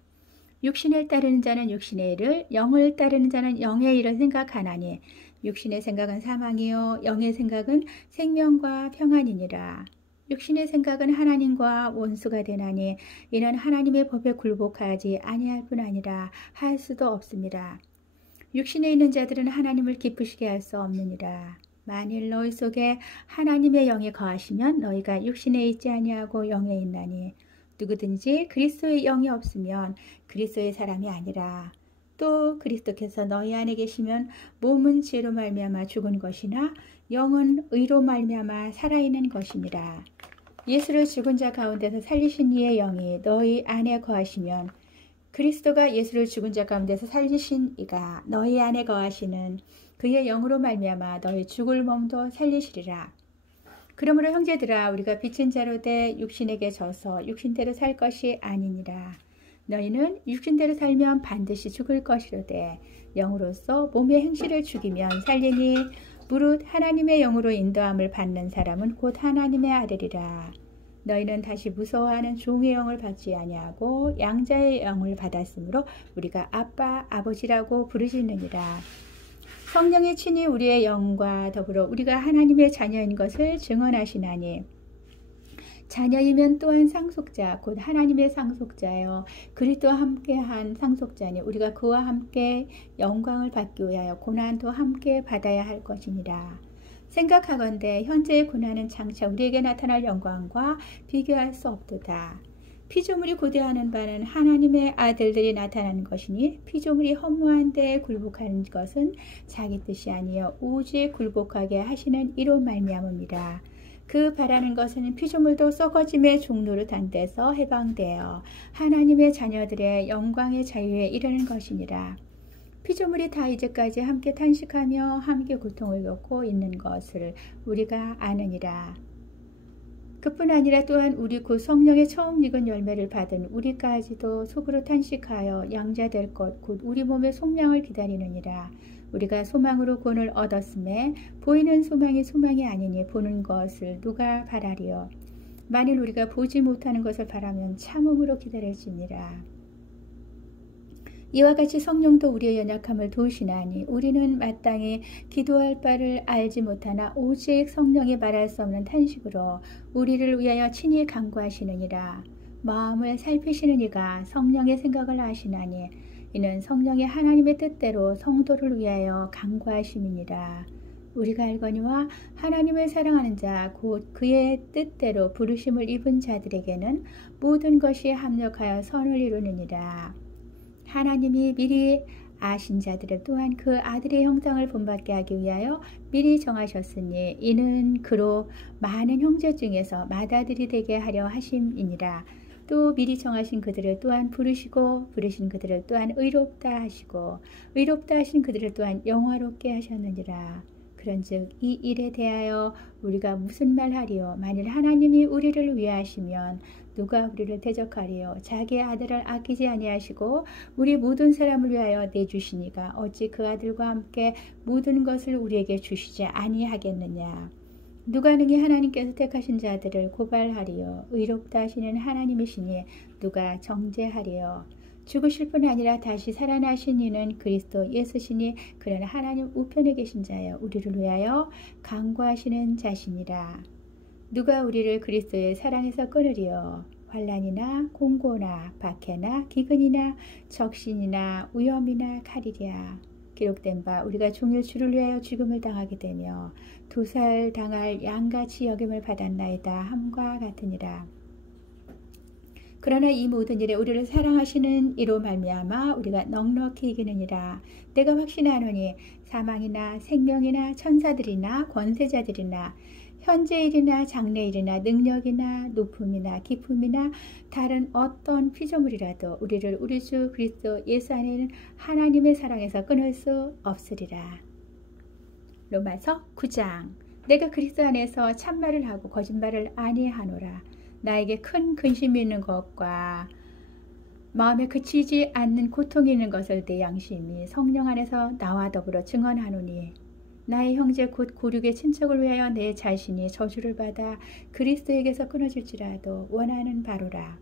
육신을 따르는 자는 육신의 일을, 영을 따르는 자는 영의 일을 생각하나니 육신의 생각은 사망이요 영의 생각은 생명과 평안이니라. 육신의 생각은 하나님과 원수가 되나니 이는 하나님의 법에 굴복하지 아니할 뿐 아니라 할 수도 없습니다. 육신에 있는 자들은 하나님을 기쁘시게 할 수 없느니라. 만일 너희 속에 하나님의 영이 거하시면 너희가 육신에 있지 아니하고 영에 있나니 누구든지 그리스도의 영이 없으면 그리스도의 사람이 아니라. 또 그리스도께서 너희 안에 계시면 몸은 죄로 말미암아 죽은 것이나 영은 의로 말미암아 살아있는 것입니다. 예수를 죽은 자 가운데서 살리신 이의 영이 너희 안에 거하시면 그리스도가 예수를 죽은 자 가운데서 살리신 이가 너희 안에 거하시는 그의 영으로 말미암아 너희 죽을 몸도 살리시리라. 그러므로 형제들아 우리가 빛인 자로 돼 육신에게 져서 육신대로 살 것이 아니니라. 너희는 육신대로 살면 반드시 죽을 것이로되 영으로서 몸의 행실을 죽이면 살리니 무릇 하나님의 영으로 인도함을 받는 사람은 곧 하나님의 아들이라. 너희는 다시 무서워하는 종의 영을 받지 아니하고 양자의 영을 받았으므로 우리가 아빠 아버지라고 부르짖느니라. 성령이 친히 우리의 영과 더불어 우리가 하나님의 자녀인 것을 증언하시나니 자녀이면 또한 상속자 곧 하나님의 상속자여 그리스도와 함께한 상속자니 우리가 그와 함께 영광을 받기 위하여 고난도 함께 받아야 할 것이니라. 생각하건대 현재의 고난은 장차 우리에게 나타날 영광과 비교할 수 없도다. 피조물이 고대하는 바는 하나님의 아들들이 나타나는 것이니 피조물이 허무한 데에 굴복하는 것은 자기 뜻이 아니여 오직 굴복하게 하시는 이로 말미암음이라. 그 바라는 것은 피조물도 썩어짐의 종로를 단대서 해방되어 하나님의 자녀들의 영광의 자유에 이르는 것이니라. 피조물이 다 이제까지 함께 탄식하며 함께 고통을 겪고 있는 것을 우리가 아느니라. 그뿐 아니라 또한 우리 곧 성령의 처음 익은 열매를 받은 우리까지도 속으로 탄식하여 양자될 것 곧 우리 몸의 속량을 기다리느니라. 우리가 소망으로 구원을 얻었음에 보이는 소망이 소망이 아니니 보는 것을 누가 바라리요. 만일 우리가 보지 못하는 것을 바라면 참음으로 기다릴지니라. 이와 같이 성령도 우리의 연약함을 도우시나니 우리는 마땅히 기도할 바를 알지 못하나 오직 성령이 말할 수 없는 탄식으로 우리를 위하여 친히 간구하시느니라. 마음을 살피시는 이가 성령의 생각을 아시나니 이는 성령이 하나님의 뜻대로 성도를 위하여 간구하심이니라. 우리가 알거니와 하나님을 사랑하는 자 곧 그의 뜻대로 부르심을 입은 자들에게는 모든 것이 합력하여 선을 이루느니라. 하나님이 미리 아신 자들을 또한 그 아들의 형상을 본받게 하기 위하여 미리 정하셨으니 이는 그로 많은 형제 중에서 맏아들이 되게 하려 하심이니라. 또 미리 정하신 그들을 또한 부르시고 부르신 그들을 또한 의롭다 하시고 의롭다 하신 그들을 또한 영화롭게 하셨느니라. 그런즉 이 일에 대하여 우리가 무슨 말하리요? 만일 하나님이 우리를 위하시면 누가 우리를 대적하리요? 자기의 아들을 아끼지 아니하시고 우리 모든 사람을 위하여 내주시니가 어찌 그 아들과 함께 모든 것을 우리에게 주시지 아니하겠느냐? 누가 능히 하나님께서 택하신 자들을 고발하리요? 의롭다 하시는 하나님이시니 누가 정죄하리요? 죽으실 뿐 아니라 다시 살아나신 이는 그리스도 예수시니 그는 하나님 우편에 계신 자여 우리를 위하여 간구하시는 자시니라. 누가 우리를 그리스도의 사랑에서 끊으리요? 환난이나 공고나 박해나 기근이나 적신이나 위험이나 칼이랴. 기록된 바 우리가 종일 주를 위하여 죽음을 당하게 되며 도살 당할 양같이 여김을 받았나이다 함과 같으니라. 그러나 이 모든 일에 우리를 사랑하시는 이로 말미암아 우리가 넉넉히 이기느니라. 내가 확신하노니 사망이나 생명이나 천사들이나 권세자들이나 현재일이나 장래일이나 능력이나 높음이나 깊음이나 다른 어떤 피조물이라도 우리를 우리 주 그리스도 예수 안에는 하나님의 사랑에서 끊을 수 없으리라. 로마서 9장. 내가 그리스도 안에서 참말을 하고 거짓말을 아니하노라. 나에게 큰 근심이 있는 것과 마음에 그치지 않는 고통이 있는 것을 내 양심이 성령 안에서 나와 더불어 증언하노니 나의 형제 곧 고륙의 친척을 위하여 내 자신이 저주를 받아 그리스도에게서 끊어질지라도 원하는 바로라.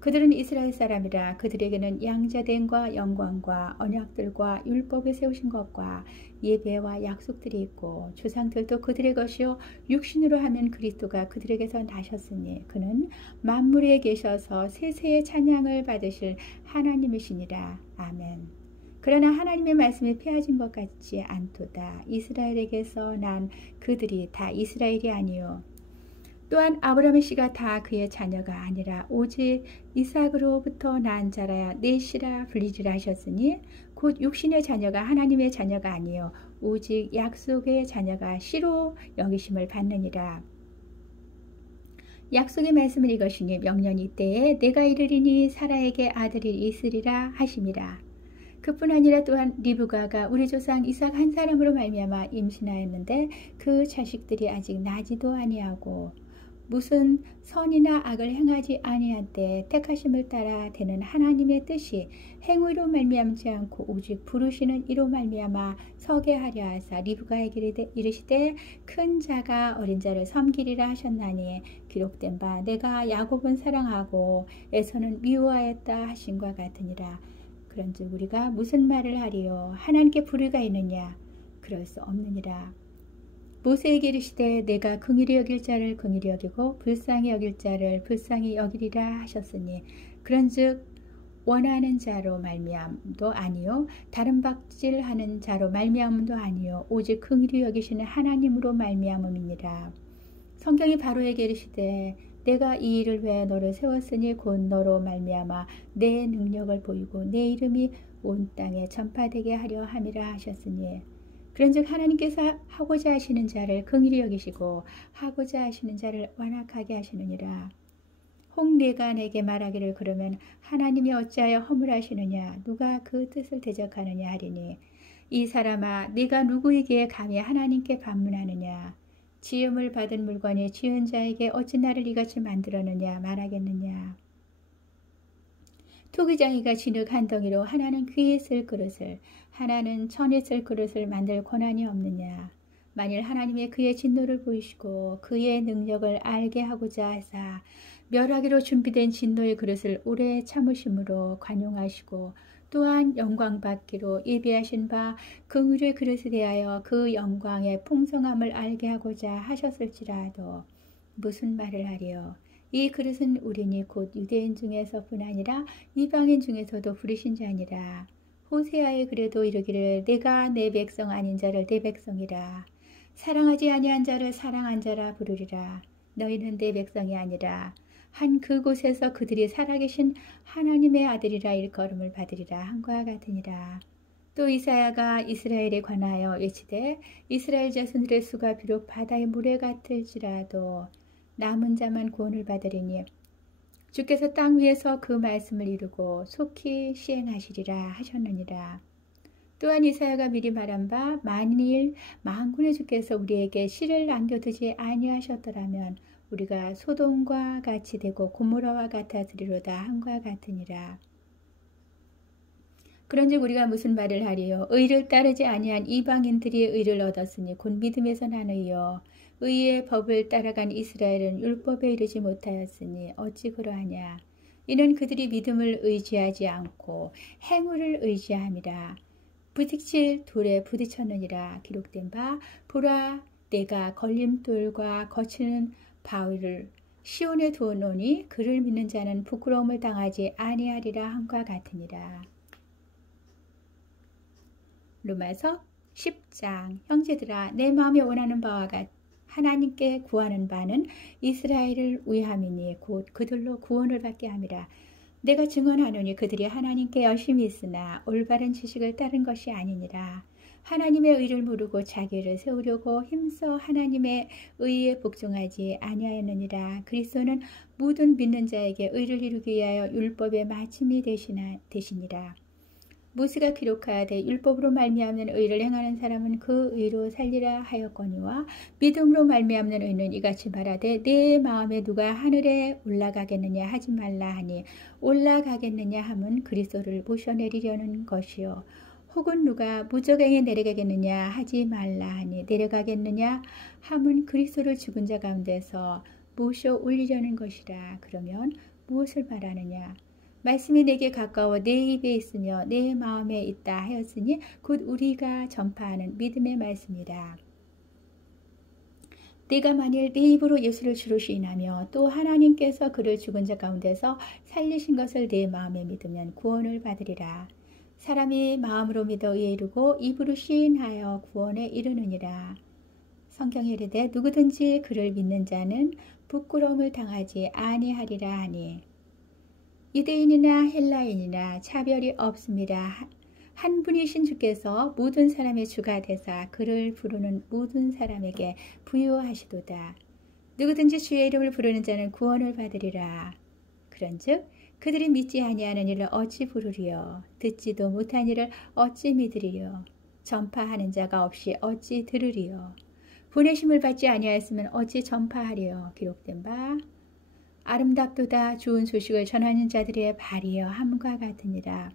그들은 이스라엘 사람이라. 그들에게는 양자됨과 영광과 언약들과 율법에 세우신 것과 예배와 약속들이 있고 조상들도 그들의 것이요 육신으로 하면 그리스도가 그들에게서 나셨으니 그는 만물에 계셔서 세세의 찬양을 받으실 하나님이시니라. 아멘. 그러나 하나님의 말씀이 폐하진 것 같지 않도다. 이스라엘에게서 난 그들이 다 이스라엘이 아니요 또한 아브라함의 씨가 다 그의 자녀가 아니라 오직 이삭으로부터 난 자라야 내 씨라 불리지라 하셨으니 곧 육신의 자녀가 하나님의 자녀가 아니요 오직 약속의 자녀가 씨로 여기심을 받느니라. 약속의 말씀은 이것이니 명령이 때에 내가 이르리니 사라에게 아들이 있으리라 하심이라. 그뿐 아니라 또한 리브가가 우리 조상 이삭 한 사람으로 말미암아 임신하였는데 그 자식들이 아직 나지도 아니하고 무슨 선이나 악을 행하지 아니한 때 택하심을 따라 되는 하나님의 뜻이 행위로 말미암지 않고 오직 부르시는 이로 말미암아 서게 하려 하사 리브가에게 이르시되 큰 자가 어린 자를 섬기리라 하셨나니 기록된 바 내가 야곱은 사랑하고 에서는 미워하였다 하신과 같으니라. 그런즉 우리가 무슨 말을 하리요? 하나님께 불의가 있느냐? 그럴 수 없느니라. 모세에게 이르시되 내가 긍휼히 여길 자를 긍휼히 여기고 불쌍히 여길 자를 불쌍히 여기리라 하셨으니 그런즉 원하는 자로 말미암도 아니요 다른 박질하는 자로 말미암도 아니요 오직 긍휼히 여기시는 하나님으로 말미암음이니라. 성경이 바로에게 이르시되 내가 이 일을 위해 너를 세웠으니 곧 너로 말미암아 내 능력을 보이고 내 이름이 온 땅에 전파되게 하려 함이라 하셨으니 그런즉 하나님께서 하고자 하시는 자를 긍휼히 여기시고 하고자 하시는 자를 완악하게 하시느니라. 혹 내가 내게 말하기를 그러면 하나님이 어찌하여 허물하시느냐 누가 그 뜻을 대적하느냐 하리니 이 사람아 네가 누구에게 감히 하나님께 반문하느냐 지음을 받은 물건이 지은 자에게 어찌 나를 이같이 만들었느냐 말하겠느냐. 토기장이가 진흙 한 덩이로 하나는 귀에 쓸 그릇을 하나는 천에 쓸 그릇을 만들 권한이 없느냐. 만일 하나님의 그의 진노를 보이시고 그의 능력을 알게 하고자 하사 멸하기로 준비된 진노의 그릇을 오래 참으심으로 관용하시고 또한 영광받기로 예비하신 바 긍휼의 그릇에 대하여 그 영광의 풍성함을 알게 하고자 하셨을지라도 무슨 말을 하리요. 이 그릇은 우리니 곧 유대인 중에서뿐 아니라 이방인 중에서도 부르신 자니라. 호세아의 글에도 이르기를 내가 내 백성 아닌 자를 내 백성이라 사랑하지 아니한 자를 사랑한 자라 부르리라. 너희는 내 백성이 아니라 한 그곳에서 그들이 살아계신 하나님의 아들이라 일컬음을 받으리라 한과 같으니라. 또 이사야가 이스라엘에 관하여 외치되 이스라엘 자손들의 수가 비록 바다의 물에 같을지라도 남은 자만 구원을 받으리니 주께서 땅 위에서 그 말씀을 이루고 속히 시행하시리라 하셨느니라. 또한 이사야가 미리 말한 바 만일 만군의 주께서 우리에게 씨를 남겨두지 아니하셨더라면 우리가 소돔과 같이 되고 고모라와 같아지리로다 한과 같으니라. 그런즉 우리가 무슨 말을 하리요. 의를 따르지 아니한 이방인들이 의를 얻었으니 곧 믿음에서 나누이요. 의의 법을 따라간 이스라엘은 율법에 이르지 못하였으니 어찌 그러하냐. 이는 그들이 믿음을 의지하지 않고 행위를 의지함이라. 부딪힐 돌에 부딪혔느니라. 기록된 바 보라 내가 걸림돌과 거치는 바위를 시온에 두어놓으니 그를 믿는 자는 부끄러움을 당하지 아니하리라 함과 같으니라. 로마서 10장. 형제들아 내 마음에 원하는 바와 하나님께 구하는 바는 이스라엘을 위함이니 곧 그들로 구원을 받게 함이라. 내가 증언하노니 그들이 하나님께 열심히 있으나 올바른 지식을 따른 것이 아니니라. 하나님의 의를 모르고 자기를 세우려고 힘써 하나님의 의에 복종하지 아니하였느니라. 그리스도는 모든 믿는 자에게 의를 이루기 위하여 율법의 마침이 되시니라. 모세가 기록하되 율법으로 말미암는 의를 행하는 사람은 그 의로 살리라 하였거니와 믿음으로 말미암는 의는 이같이 말하되 내 마음에 누가 하늘에 올라가겠느냐 하지 말라 하니 올라가겠느냐 함은 그리스도를 모셔내리려는 것이요. 혹은 누가 무저갱에 내려가겠느냐 하지 말라 하니 내려가겠느냐 함은 그리스도를 죽은 자 가운데서 모셔 올리려는 것이라. 그러면 무엇을 말하느냐. 말씀이 내게 가까워 내 입에 있으며 내 마음에 있다 하였으니 곧 우리가 전파하는 믿음의 말씀이라. 내가 만일 내 입으로 예수를 주로 시인하며 또 하나님께서 그를 죽은 자 가운데서 살리신 것을 내 마음에 믿으면 구원을 받으리라. 사람이 마음으로 믿어 의에 이르고 입으로 시인하여 구원에 이르느니라. 성경에 이르되 누구든지 그를 믿는 자는 부끄러움을 당하지 아니하리라 하니 유대인이나 헬라인이나 차별이 없습니다. 한 분이신 주께서 모든 사람의 주가 되사 그를 부르는 모든 사람에게 부요하시도다. 누구든지 주의 이름을 부르는 자는 구원을 받으리라. 그런즉 그들이 믿지 아니하는 일을 어찌 부르리요. 듣지도 못한 일을 어찌 믿으리요. 전파하는 자가 없이 어찌 들으리요. 보내심을 받지 아니하였으면 어찌 전파하리요. 기록된 바 아름답도다 좋은 소식을 전하는 자들의 발이여 함과 같으니라.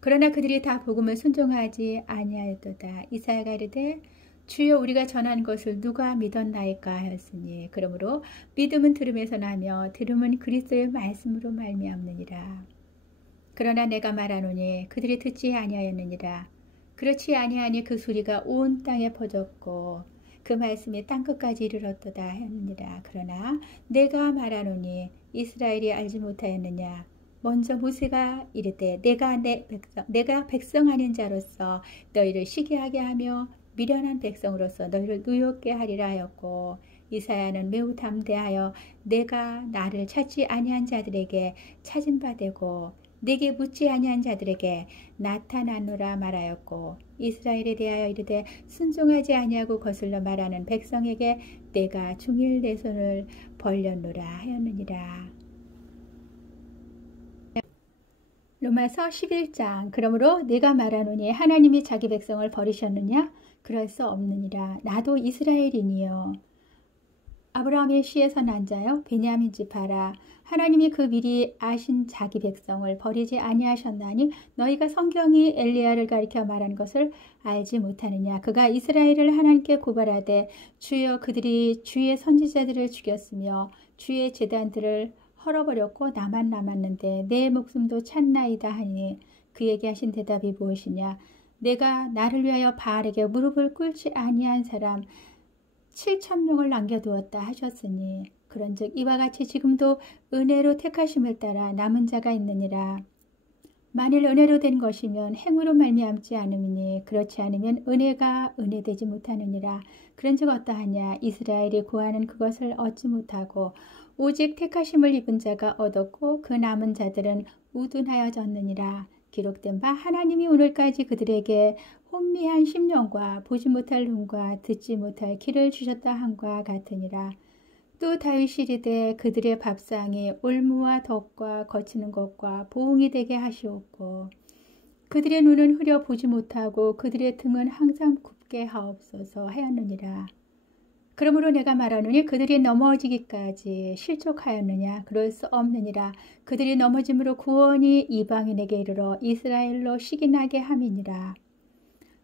그러나 그들이 다 복음을 순종하지 아니하였도다. 이사야가 이르되 주여 우리가 전한 것을 누가 믿었나이까 하였으니 그러므로 믿음은 들음에서 나며 들음은 그리스도의 말씀으로 말미암느니라. 그러나 내가 말하노니 그들이 듣지 아니하였느니라. 그렇지 아니하니 그 소리가 온 땅에 퍼졌고 그 말씀이 땅끝까지 이르렀도다 하였느니라. 그러나 내가 말하노니 이스라엘이 알지 못하였느냐. 먼저 모세가 이르되 내가 백성 아닌 자로서 너희를 시기하게 하며 미련한 백성으로서 너희를 누욕게 하리라 하였고 이사야는 매우 담대하여 내가 나를 찾지 아니한 자들에게 찾은 바 되고 내게 묻지 아니한 자들에게 나타나노라 말하였고 이스라엘에 대하여 이르되 순종하지 아니하고 거슬러 말하는 백성에게 내가 중일 내 손을 벌렸노라 하였느니라. 로마서 11장. 그러므로 내가 말하노니 하나님이 자기 백성을 버리셨느냐? 그럴 수 없느니라. 나도 이스라엘이니요 아브라함의 씨에서 난 자요 베냐민 지파라. 하나님이 그 미리 아신 자기 백성을 버리지 아니하셨나니 너희가 성경이 엘리야를 가리켜 말한 것을 알지 못하느냐. 그가 이스라엘을 하나님께 고발하되 주여 그들이 주의 선지자들을 죽였으며 주의 제단들을 헐어버렸고 나만 남았는데 내 목숨도 찼나이다 하니 그에게 하신 대답이 무엇이냐? 내가 나를 위하여 바알에게 무릎을 꿇지 아니한 사람 7,000명을 남겨두었다 하셨으니 그런즉 이와 같이 지금도 은혜로 택하심을 따라 남은 자가 있느니라. 만일 은혜로 된 것이면 행으로 말미암지 않음이니 그렇지 않으면 은혜가 은혜되지 못하느니라. 그런즉 어떠하냐? 이스라엘이 구하는 그것을 얻지 못하고 오직 택하심을 입은 자가 얻었고 그 남은 자들은 우둔하여졌느니라. 기록된 바 하나님이 오늘까지 그들에게 혼미한 심령과 보지 못할 눈과 듣지 못할 귀를 주셨다 함과 같으니라. 또 다윗이 이르되 그들의 밥상이 올무와 덕과 거치는 것과 보응이 되게 하시옵고 그들의 눈은 흐려 보지 못하고 그들의 등은 항상 굽게 하옵소서 하였느니라. 그러므로 내가 말하노니 그들이 넘어지기까지 실족하였느냐? 그럴 수 없느니라. 그들이 넘어짐으로 구원이 이방인에게 이르러 이스라엘로 시기나게 함이니라.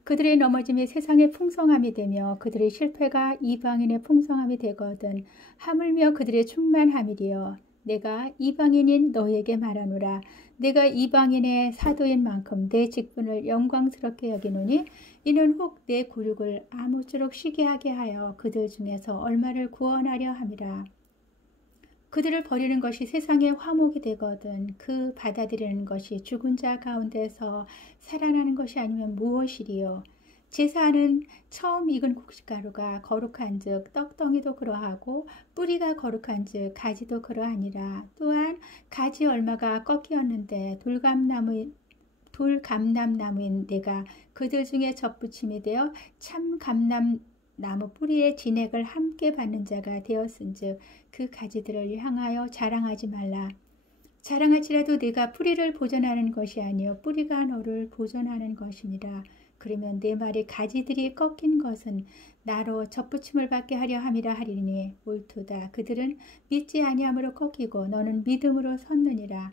그들의 넘어짐이 세상의 풍성함이 되며 그들의 실패가 이방인의 풍성함이 되거든 하물며 그들의 충만함이리여. 내가 이방인인 너에게 말하노라. 내가 이방인의 사도인 만큼 내 직분을 영광스럽게 여기노니 이는 혹 내 굴육을 아무쪼록 쉬게 하게 하여 그들 중에서 얼마를 구원하려 함이라. 그들을 버리는 것이 세상의 화목이 되거든 그 받아들이는 것이 죽은 자 가운데서 살아나는 것이 아니면 무엇이리요. 제사하는 처음 익은 곡식가루가 거룩한 즉 떡덩이도 그러하고 뿌리가 거룩한 즉 가지도 그러하니라. 또한 가지 얼마가 꺾이었는데 돌감람나무인 내가 그들 중에 접붙임이 되어 참 감람나무 뿌리의 진액을 함께 받는 자가 되었은즉 그 가지들을 향하여 자랑하지 말라. 자랑할지라도 네가 뿌리를 보존하는 것이 아니요 뿌리가 너를 보존하는 것이니라. 그러면 내 말이 가지들이 꺾인 것은 나로 접붙임을 받게 하려 함이라 하리니 옳도다. 그들은 믿지 아니함으로 꺾이고 너는 믿음으로 섰느니라.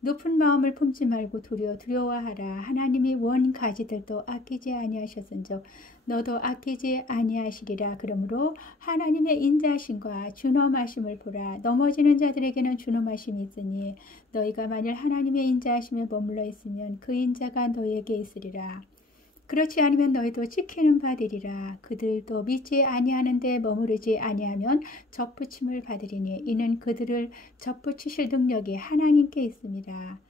높은 마음을 품지 말고 두려워하라. 하나님이 원 가지들도 아끼지 아니하셨은즉 너도 아끼지 아니하시리라. 그러므로 하나님의 인자하심과 준엄하심을 보라. 넘어지는 자들에게는 준엄하심이 있으니 너희가 만일 하나님의 인자하심에 머물러 있으면 그 인자가 너희에게 있으리라. 그렇지 않으면 너희도 지키는 바 되리라. 그들도 믿지 아니하는데 머무르지 아니하면 접붙임을 받으리니 이는 그들을 접붙이실 능력이 하나님께 있습니다.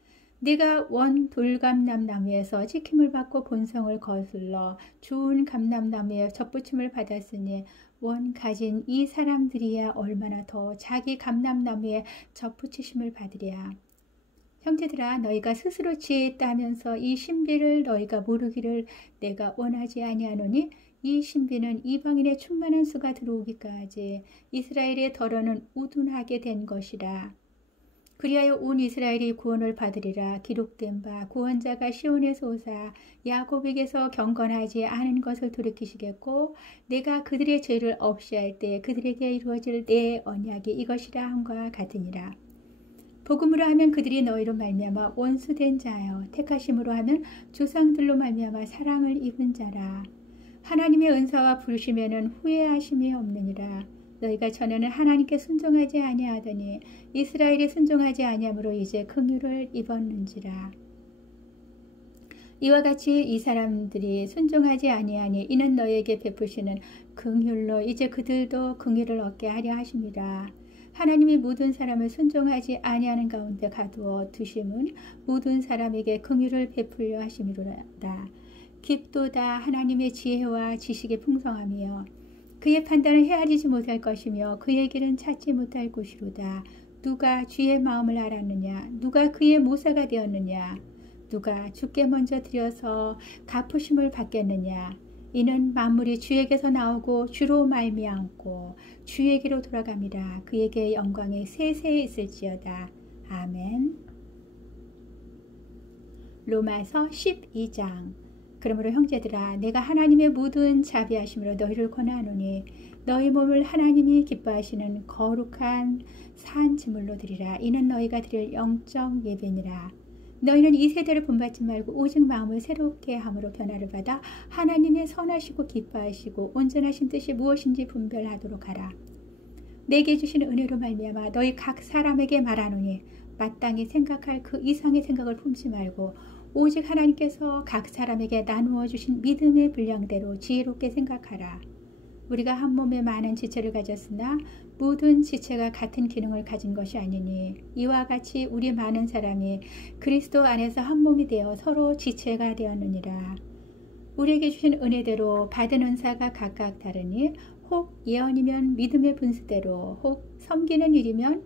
네가 원 돌감람나무에서 지킴을 받고 본성을 거슬러 좋은 감람나무에 접붙임을 받았으니 원 가진 이 사람들이야 얼마나 더 자기 감람나무에 접붙이심을 받으랴. 형제들아 너희가 스스로 지혜 있다 하면서 이 신비를 너희가 모르기를 내가 원하지 아니하노니 이 신비는 이방인의 충만한 수가 들어오기까지 이스라엘의 덜어는 우둔하게 된 것이라. 그리하여 온 이스라엘이 구원을 받으리라. 기록된 바 구원자가 시온에서 오사 야곱에게서 경건하지 않은 것을 돌이키시겠고 내가 그들의 죄를 없이 할 때 그들에게 이루어질 내 언약이 이것이라 함과 같으니라. 복음으로 하면 그들이 너희로 말미암아 원수된 자여 택하심으로 하면 조상들로 말미암아 사랑을 입은 자라. 하나님의 은사와 부르심에는 후회하심이 없느니라. 너희가 전에는 하나님께 순종하지 아니하더니 이스라엘이 순종하지 아니함으로 이제 긍휼을 입었는지라. 이와 같이 이 사람들이 순종하지 아니하니 이는 너희에게 베푸시는 긍휼로 이제 그들도 긍휼을 얻게 하려 하십니다. 하나님이 모든 사람을 순종하지 아니하는 가운데 가두어 두심은 모든 사람에게 긍휼을 베풀려 하심이로라. 깊도다 하나님의 지혜와 지식의 풍성함이여 그의 판단은 헤아리지 못할 것이며 그의 길은 찾지 못할 곳이로다. 누가 주의 마음을 알았느냐? 누가 그의 모사가 되었느냐? 누가 주께 먼저 드려서 갚으심을 받겠느냐? 이는 만물이 주에게서 나오고 주로 말미암고 주에게로 돌아갑니다. 그에게 영광이 세세에 있을지어다. 아멘. 로마서 12장. 그러므로 형제들아 내가 하나님의 모든 자비하심으로 너희를 권하노니 너희 몸을 하나님이 기뻐하시는 거룩한 산 제물로 드리라. 이는 너희가 드릴 영적 예배니라. 너희는 이 세대를 본받지 말고 오직 마음을 새롭게 함으로 변화를 받아 하나님의 선하시고 기뻐하시고 온전하신 뜻이 무엇인지 분별하도록 하라. 내게 주신 은혜로 말미암아 너희 각 사람에게 말하노니 마땅히 생각할 그 이상의 생각을 품지 말고 오직 하나님께서 각 사람에게 나누어 주신 믿음의 분량대로 지혜롭게 생각하라. 우리가 한 몸에 많은 지체를 가졌으나 모든 지체가 같은 기능을 가진 것이 아니니 이와 같이 우리 많은 사람이 그리스도 안에서 한 몸이 되어 서로 지체가 되었느니라. 우리에게 주신 은혜대로 받은 은사가 각각 다르니 혹 예언이면 믿음의 분수대로, 혹 섬기는 일이면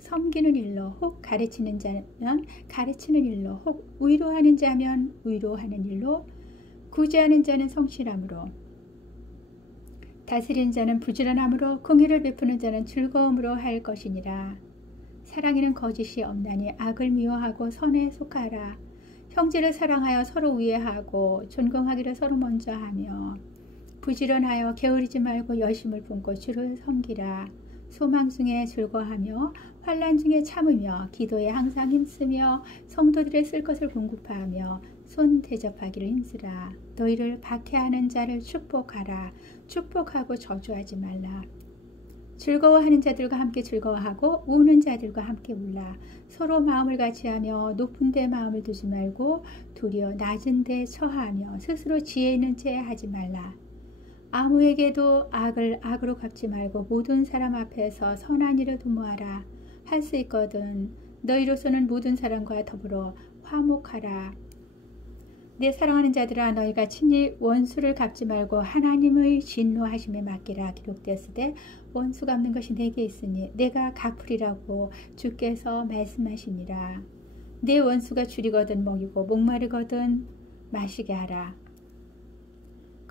섬기는 일로, 혹 가르치는 자면 가르치는 일로, 혹 위로하는 자면 위로하는 일로, 구제하는 자는 성실함으로, 다스리는 자는 부지런함으로, 공의를 베푸는 자는 즐거움으로 할 것이니라. 사랑에는 거짓이 없나니 악을 미워하고 선에 속하라. 형제를 사랑하여 서로 우애하고 존경하기를 서로 먼저 하며 부지런하여 게으르지 말고 열심을 품고 주를 섬기라. 소망 중에 즐거워하며 환난 중에 참으며 기도에 항상 힘쓰며 성도들의 쓸 것을 공급하며 손 대접하기를 힘쓰라. 너희를 박해하는 자를 축복하라. 축복하고 저주하지 말라. 즐거워하는 자들과 함께 즐거워하고 우는 자들과 함께 울라. 서로 마음을 같이하며 높은 데 마음을 두지 말고 도리어 낮은 데 처하며 스스로 지혜 있는 채 하지 말라. 아무에게도 악을 악으로 갚지 말고 모든 사람 앞에서 선한 일을 도모하라. 할 수 있거든 너희로서는 모든 사람과 더불어 화목하라. 내 사랑하는 자들아 너희가 친히 원수를 갚지 말고 하나님의 진노하심에 맡기라. 기록되었으되 원수 갚는 것이 내게 있으니 내가 갚으리라고 주께서 말씀하시니라. 내 원수가 줄이거든 먹이고 목마르거든 마시게 하라.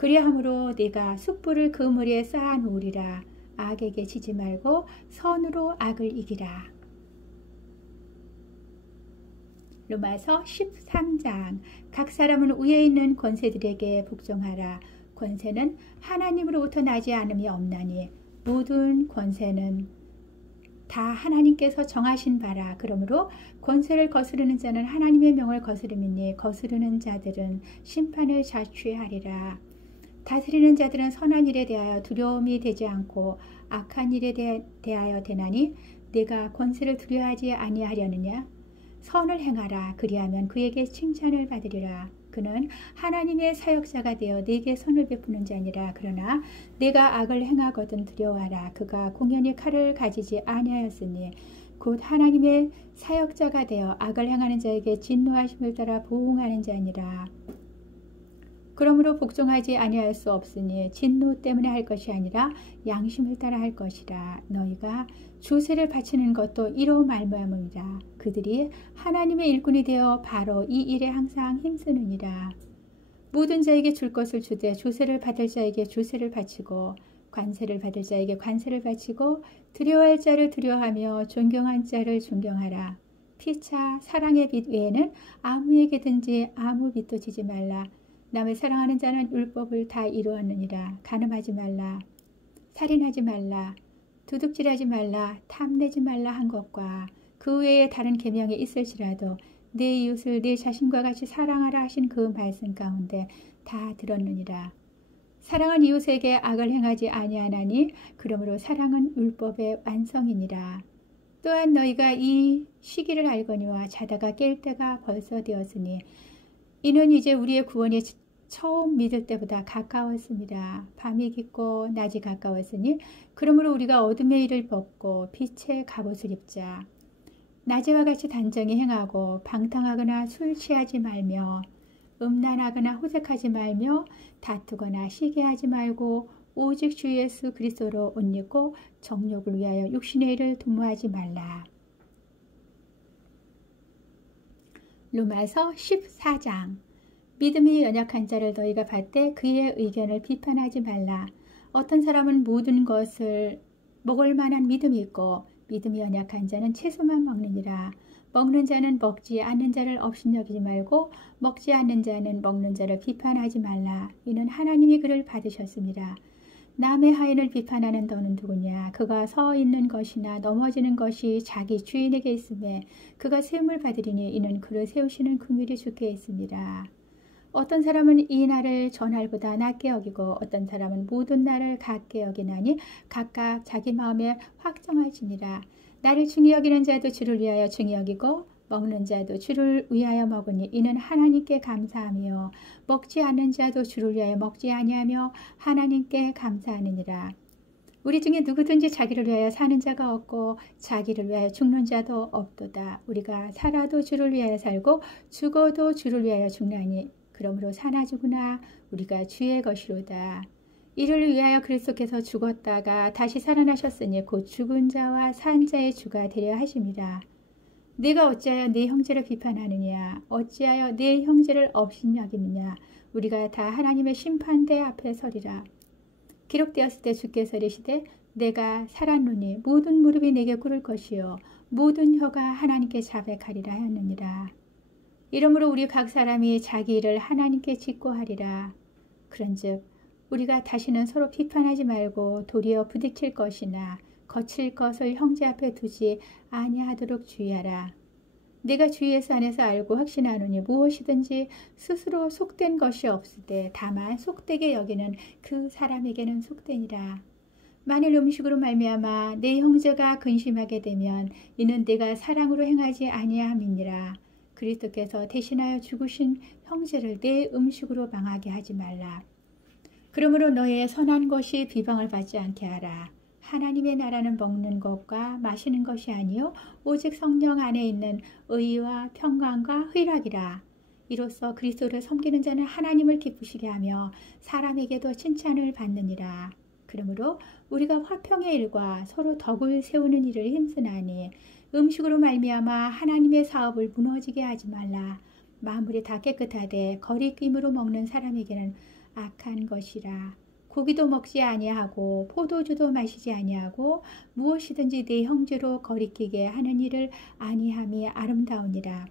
그리함으로 네가 숯불을 그 머리에 쌓아 놓으리라. 악에게 지지 말고 선으로 악을 이기라. 로마서 13장. 각 사람은 위에 있는 권세들에게 복종하라. 권세는 하나님으로부터 나지 않음이 없나니 모든 권세는 다 하나님께서 정하신 바라. 그러므로 권세를 거스르는 자는 하나님의 명을 거스름이니 거스르는 자들은 심판을 자취하리라. 다스리는 자들은 선한 일에 대하여 두려움이 되지 않고 악한 일에 대하여 되나니 내가 권세를 두려워하지 아니하려느냐. 선을 행하라. 그리하면 그에게 칭찬을 받으리라. 그는 하나님의 사역자가 되어 네게 선을 베푸는 자니라. 그러나 내가 악을 행하거든 두려워하라. 그가 공연히 칼을 가지지 아니하였으니 곧 하나님의 사역자가 되어 악을 행하는 자에게 진노하심을 따라 보응하는 자니라. 그러므로 복종하지 아니할 수 없으니 진노 때문에 할 것이 아니라 양심을 따라 할 것이라. 너희가 주세를 바치는 것도 이로 말미암음이라. 그들이 하나님의 일꾼이 되어 바로 이 일에 항상 힘쓰느니라. 모든 자에게 줄 것을 주되 주세를 받을 자에게 주세를 바치고 관세를 받을 자에게 관세를 바치고 두려워할 자를 두려워하며 존경한 자를 존경하라. 피차 사랑의 빛 외에는 아무에게든지 아무 빛도 지지 말라. 남을 사랑하는 자는 율법을 다 이루었느니라. 간음하지 말라. 살인하지 말라. 도둑질하지 말라. 탐내지 말라 한 것과 그 외에 다른 계명이 있을지라도 내 이웃을 내 자신과 같이 사랑하라 하신 그 말씀 가운데 다 들었느니라. 사랑은 이웃에게 악을 행하지 아니하나니 그러므로 사랑은 율법의 완성이니라. 또한 너희가 이 시기를 알거니와 자다가 깰 때가 벌써 되었으니 이는 이제 우리의 구원이 처음 믿을 때보다 가까웠습니다. 밤이 깊고 낮이 가까웠으니 그러므로 우리가 어둠의 일을 벗고 빛의 갑옷을 입자. 낮에와 같이 단정히 행하고 방탕하거나 술 취하지 말며 음란하거나 호색하지 말며 다투거나 시기하지 말고 오직 주 예수 그리스도로 옷 입고 정욕을 위하여 육신의 일을 도모하지 말라. 로마서 14장. 믿음이 연약한 자를 너희가 받되 그의 의견을 비판하지 말라. 어떤 사람은 모든 것을 먹을 만한 믿음이 있고 믿음이 연약한 자는 채소만 먹느니라. 먹는 자는 먹지 않는 자를 업신여기지 말고 먹지 않는 자는 먹는 자를 비판하지 말라. 이는 하나님이 그를 받으셨습니다. 남의 하인을 비판하는 너는 누구냐? 그가 서 있는 것이나 넘어지는 것이 자기 주인에게 있음에 그가 세움을 받으리니 이는 그를 세우시는 긍휼이 주께 있습니다. 어떤 사람은 이 날을 저 날보다 낮게 여기고 어떤 사람은 모든 날을 같게 여기나니 각각 자기 마음에 확정할지니라. 나를 중히 여기는 자도 주를 위하여 중히 여기고 먹는 자도 주를 위하여 먹으니 이는 하나님께 감사하며 먹지 않는 자도 주를 위하여 먹지 아니하며 하나님께 감사하느니라. 우리 중에 누구든지 자기를 위하여 사는 자가 없고 자기를 위하여 죽는 자도 없도다. 우리가 살아도 주를 위하여 살고 죽어도 주를 위하여 죽나니 그러므로 사나 죽으나 우리가 주의 것이로다. 이를 위하여 그리스도께서 죽었다가 다시 살아나셨으니 곧 죽은 자와 산 자의 주가 되려 하심이라. 네가 어찌하여 네 형제를 비판하느냐? 어찌하여 네 형제를 업신여기느냐? 우리가 다 하나님의 심판대 앞에 서리라. 기록되었을 때 주께서 이르시되 내가 살았노니 모든 무릎이 내게 꿇을 것이요 모든 혀가 하나님께 자백하리라 하느니라. 이러므로 우리 각 사람이 자기 일을 하나님께 직고하리라. 그런즉 우리가 다시는 서로 비판하지 말고 도리어 부딪힐 것이나 거칠 것을 형제 앞에 두지 아니하도록 주의하라. 내가 주 예수 안에서 알고 확신하노니 무엇이든지 스스로 속된 것이 없을 때 다만 속되게 여기는 그 사람에게는 속되니라. 만일 음식으로 말미암아 내 형제가 근심하게 되면 이는 내가 사랑으로 행하지 아니함이니라. 그리스도께서 대신하여 죽으신 형제를 내 음식으로 망하게 하지 말라. 그러므로 너의 선한 것이 비방을 받지 않게 하라. 하나님의 나라는 먹는 것과 마시는 것이 아니요 오직 성령 안에 있는 의와 평강과 희락이라. 이로써 그리스도를 섬기는 자는 하나님을 기쁘시게 하며 사람에게도 칭찬을 받느니라. 그러므로 우리가 화평의 일과 서로 덕을 세우는 일을 힘쓰나니 음식으로 말미암아 하나님의 사업을 무너지게 하지 말라. 만물이 다 깨끗하되 거리낌으로 먹는 사람에게는 악한 것이라. 고기도 먹지 아니하고 포도주도 마시지 아니하고 무엇이든지 내 형제로 거리끼게 하는 일을 아니함이 아름다우니라.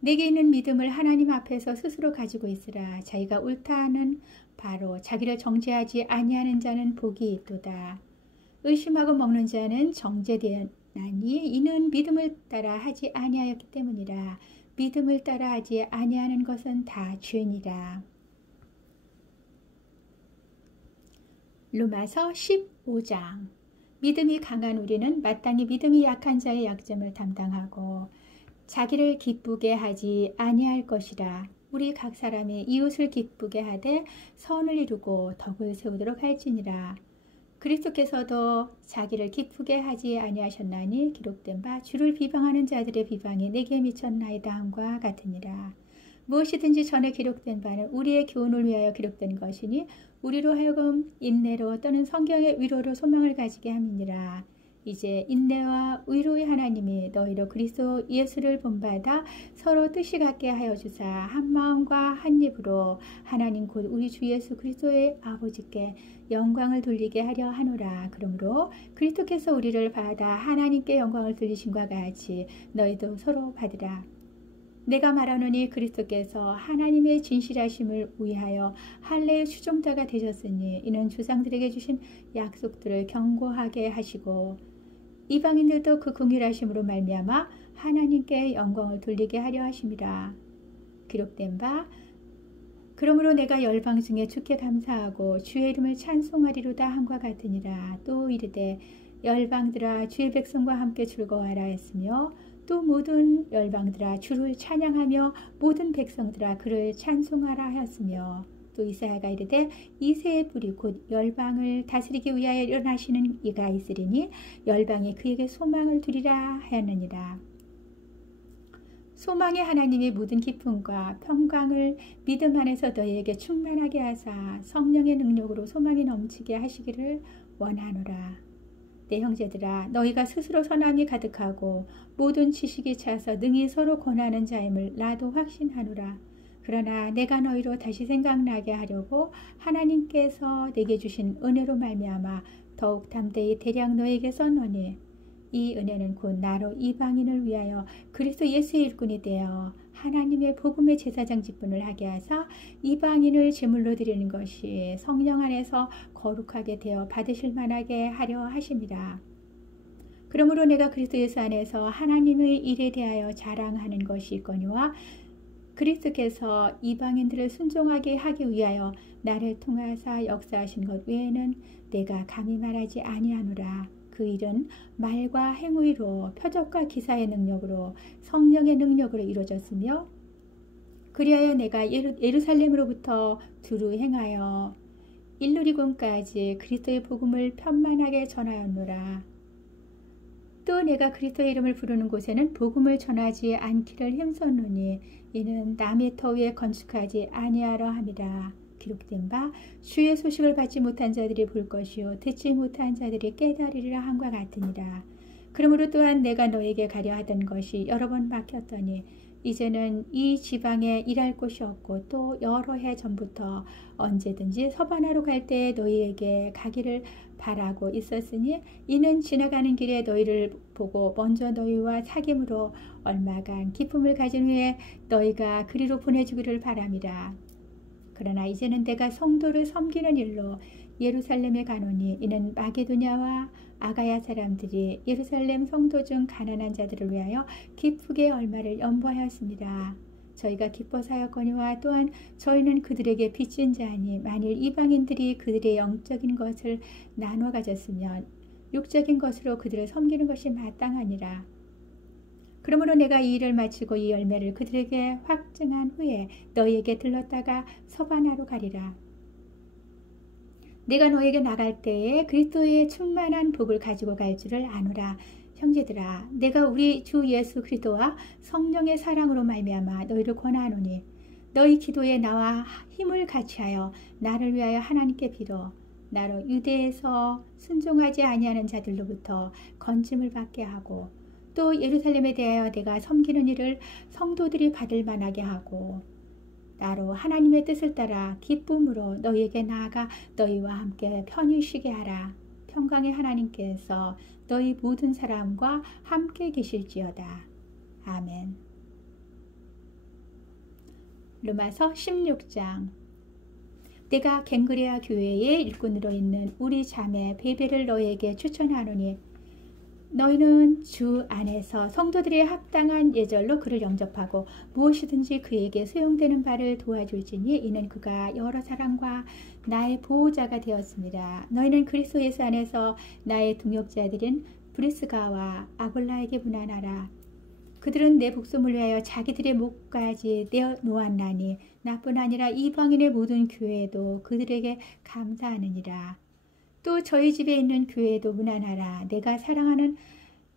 내게 있는 믿음을 하나님 앞에서 스스로 가지고 있으라. 자기가 옳다는 바로 자기를 정죄하지 아니하는 자는 복이 있도다. 의심하고 먹는 자는 정죄되나니 이는 믿음을 따라 하지 아니하였기 때문이라. 믿음을 따라 하지 아니하는 것은 다 죄니라. 로마서 15장. 믿음이 강한 우리는 마땅히 믿음이 약한 자의 약점을 담당하고 자기를 기쁘게 하지 아니할 것이라. 우리 각 사람이 이웃을 기쁘게 하되 선을 이루고 덕을 세우도록 할지니라. 그리스도께서도 자기를 기쁘게 하지 아니하셨나니 기록된 바 주를 비방하는 자들의 비방이 내게 미쳤나이다 함과 같으니라. 무엇이든지 전에 기록된 바는 우리의 교훈을 위하여 기록된 것이니 우리로 하여금 인내로 또는 성경의 위로로 소망을 가지게 함이니라. 이제 인내와 위로의 하나님이 너희로 그리스도 예수를 본받아 서로 뜻이 같게 하여 주사 한 마음과 한 입으로 하나님 곧 우리 주 예수 그리스도의 아버지께 영광을 돌리게 하려 하노라. 그러므로 그리스도께서 우리를 받아 하나님께 영광을 돌리심과 같이 너희도 서로 받으라. 내가 말하노니 그리스도께서 하나님의 진실하심을 위하여 할례의 수종자가 되셨으니 이는 조상들에게 주신 약속들을 견고하게 하시고 이방인들도 그 긍휼하심으로 말미암아 하나님께 영광을 돌리게 하려 하심이라. 기록된 바 그러므로 내가 열방 중에 주께 감사하고 주의 이름을 찬송하리로다 함과 같으니라. 또 이르되 열방들아 주의 백성과 함께 즐거워하라 했으며 또 모든 열방들아 주를 찬양하며 모든 백성들아 그를 찬송하라 하였으며 또 이사야가 이르되 이새의 뿌리 곧 열방을 다스리기 위하여 일어나시는 이가 있으리니 열방이 그에게 소망을 두리라 하였느니라. 소망의 하나님이 모든 기쁨과 평강을 믿음 안에서 너희에게 충만하게 하사 성령의 능력으로 소망이 넘치게 하시기를 원하노라. 내 형제들아 너희가 스스로 선함이 가득하고 모든 지식이 차서 능히 서로 권하는 자임을 나도 확신하노라. 그러나 내가 너희로 다시 생각나게 하려고 하나님께서 내게 주신 은혜로 말미암아 더욱 담대히 대략 너에게 썼노니 이 은혜는 곧 나로 이방인을 위하여 그리스도 예수의 일꾼이 되어 하나님의 복음의 제사장 직분을 하게 하사 이방인을 제물로 드리는 것이 성령 안에서 거룩하게 되어 받으실 만하게 하려 하심이라. 그러므로 내가 그리스도 예수 안에서 하나님의 일에 대하여 자랑하는 것이 있거니와 그리스도께서 이방인들을 순종하게 하기 위하여 나를 통하사 역사하신 것 외에는 내가 감히 말하지 아니하노라. 그 일은 말과 행위로 표적과 기사의 능력으로 성령의 능력으로 이루어졌으며 그리하여 내가 예루살렘으로부터 두루 행하여 일루리곤까지 그리스도의 복음을 편만하게 전하였노라. 또 내가 그리스도의 이름을 부르는 곳에는 복음을 전하지 않기를 힘썼노니 이는 남의 터 위에 건축하지 아니하려 함이라. 기록된 바 주의 소식을 받지 못한 자들이 볼 것이요 듣지 못한 자들이 깨달으리라 함과 같으니라. 그러므로 또한 내가 너에게 가려 하던 것이 여러 번 막혔더니 이제는 이 지방에 일할 곳이 없고 또 여러 해 전부터 언제든지 서바나로 갈 때에 너희에게 가기를 바라고 있었으니 이는 지나가는 길에 너희를 보고 먼저 너희와 사귐으로 얼마간 기쁨을 가진 후에 너희가 그리로 보내주기를 바람이라. 그러나 이제는 내가 성도를 섬기는 일로 예루살렘에 가노니 이는 마게도냐와 아가야 사람들이 예루살렘 성도 중 가난한 자들을 위하여 기쁘게 얼마를 연보하였습니다. 저희가 기뻐서 하였거니와 또한 저희는 그들에게 빚진 자니 만일 이방인들이 그들의 영적인 것을 나눠 가졌으면 육적인 것으로 그들을 섬기는 것이 마땅하니라. 그러므로 내가 이 일을 마치고 이 열매를 그들에게 확증한 후에 너희에게 들렀다가 서바나로 가리라. 내가 너에게 나갈 때에 그리스도의 충만한 복을 가지고 갈 줄을 아노라. 형제들아, 내가 우리 주 예수 그리스도와 성령의 사랑으로 말미암아 너희를 권하노니 너희 기도에 나와 힘을 같이하여 나를 위하여 하나님께 빌어 나로 유대에서 순종하지 아니하는 자들로부터 건짐을 받게 하고 또 예루살렘에 대하여 내가 섬기는 일을 성도들이 받을 만하게 하고 나로 하나님의 뜻을 따라 기쁨으로 너희에게 나아가 너희와 함께 편히 쉬게 하라. 평강의 하나님께서 너희 모든 사람과 함께 계실지어다. 아멘. 로마서 16장. 내가 갱그레아 교회의 일꾼으로 있는 우리 자매 베베를 너희에게 추천하노니 너희는 주 안에서 성도들의 합당한 예절로 그를 영접하고 무엇이든지 그에게 소용되는 바를 도와줄지니 이는 그가 여러 사람과 나의 보호자가 되었습니다. 너희는 그리스도 예수 안에서 나의 동역자들인 브리스가와 아굴라에게 문안하라. 그들은 내 복음을 위하여 자기들의 목까지 내어놓았나니 나뿐 아니라 이방인의 모든 교회도 그들에게 감사하느니라. 또 저희 집에 있는 교회도 문안하라. 내가 사랑하는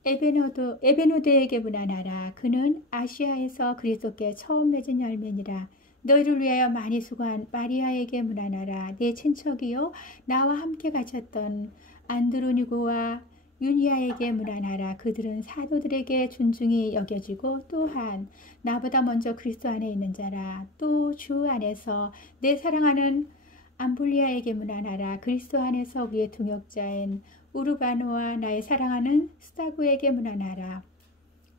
에베노드에게 문안하라. 그는 아시아에서 그리스도께 처음 맺은 열매니라. 너희를 위하여 많이 수고한 마리아에게 문안하라. 내 친척이요 나와 함께 갇혔던 안드로니고와 유니아에게 문안하라. 그들은 사도들에게 존중이 여겨지고 또한 나보다 먼저 그리스도 안에 있는 자라. 또 주 안에서 내 사랑하는 암블리아에게 문안하라. 그리스도 안에서 우리의 동역자인 우르바노와 나의 사랑하는 스타구에게 문안하라.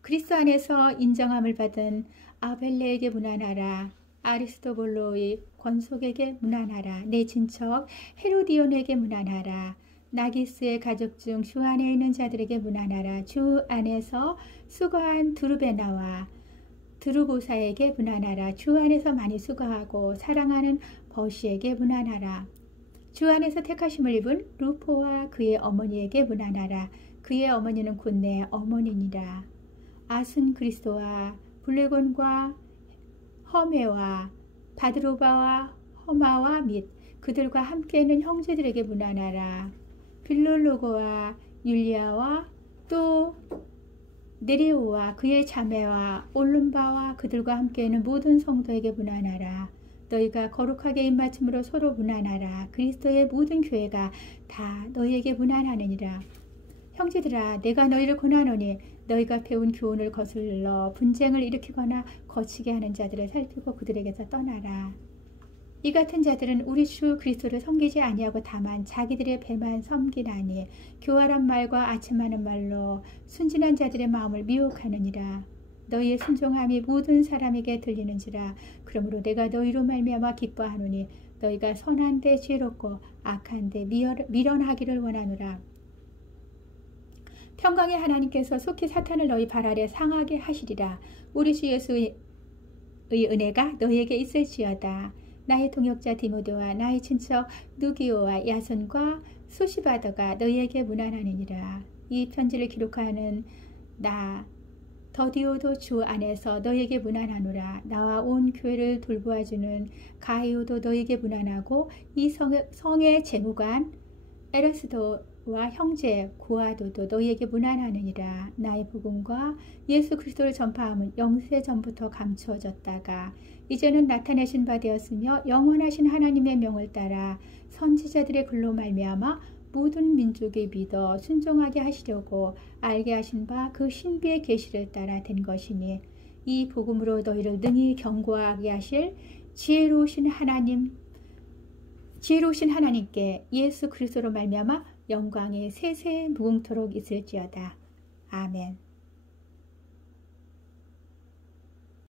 그리스도 안에서 인정함을 받은 아벨레에게 문안하라. 아리스토블로의 권속에게 문안하라. 내 친척 헤로디온에게 문안하라. 나기스의 가족 중 주 안에 있는 자들에게 문안하라. 주 안에서 수고한 두르베나와 드루보사에게 문안하라. 주 안에서 많이 수고하고 사랑하는 버시에게 문안하라. 주 안에서 택하심을 입은 루포와 그의 어머니에게 문안하라. 그의 어머니는 곧 내 어머니니라. 아순 그리스도와 블레곤과 허메와 바드로바와 허마와 및 그들과 함께 있는 형제들에게 문안하라. 빌롤로고와 율리아와 또 네레오와 그의 자매와 올lum바와 그들과 함께 있는 모든 성도에게 문안하라. 너희가 거룩하게 입맞춤으로 서로 문안하라. 그리스도의 모든 교회가 다 너희에게 문안하느니라. 형제들아, 내가 너희를 권하노니 너희가 배운 교훈을 거슬러 분쟁을 일으키거나 거치게 하는 자들을 살피고 그들에게서 떠나라. 이 같은 자들은 우리 주 그리스도를 섬기지 아니하고 다만 자기들의 배만 섬기나니 교활한 말과 아첨하는 말로 순진한 자들의 마음을 미혹하느니라. 너희의 순종함이 모든 사람에게 들리는지라. 그러므로 내가 너희로 말미암아 기뻐하노니 너희가 선한데 지혜롭고 악한데 미련하기를 원하노라. 평강의 하나님께서 속히 사탄을 너희 발 아래 상하게 하시리라. 우리 주 예수 은혜가 너희에게 있을지어다. 나의 동역자 디모데와 나의 친척 누기오와 야손과 소시바더가 너희에게 문안하느니라. 이 편지를 기록하는 나 더디오도 주 안에서 너희에게 문안하노라. 나와 온 교회를 돌보아주는 가이오도 너희에게 문안하고 이 성의 재무관 에라스도와 형제 구아도도 너희에게 문안하느니라. 나의 복음과 예수 그리스도를 전파함은 영세 전부터 감추어졌다가 이제는 나타내신 바 되었으며 영원하신 하나님의 명을 따라 선지자들의 글로 말미암아 모든 민족이 믿어 순종하게 하시려고 알게 하신 바 그 신비의 계시를 따라 된 것이니 이 복음으로 너희를 능히 견고하게 하실 지혜로우신 하나님께 예수 그리스도로 말미암아 영광이 세세 무궁토록 있을지어다. 아멘.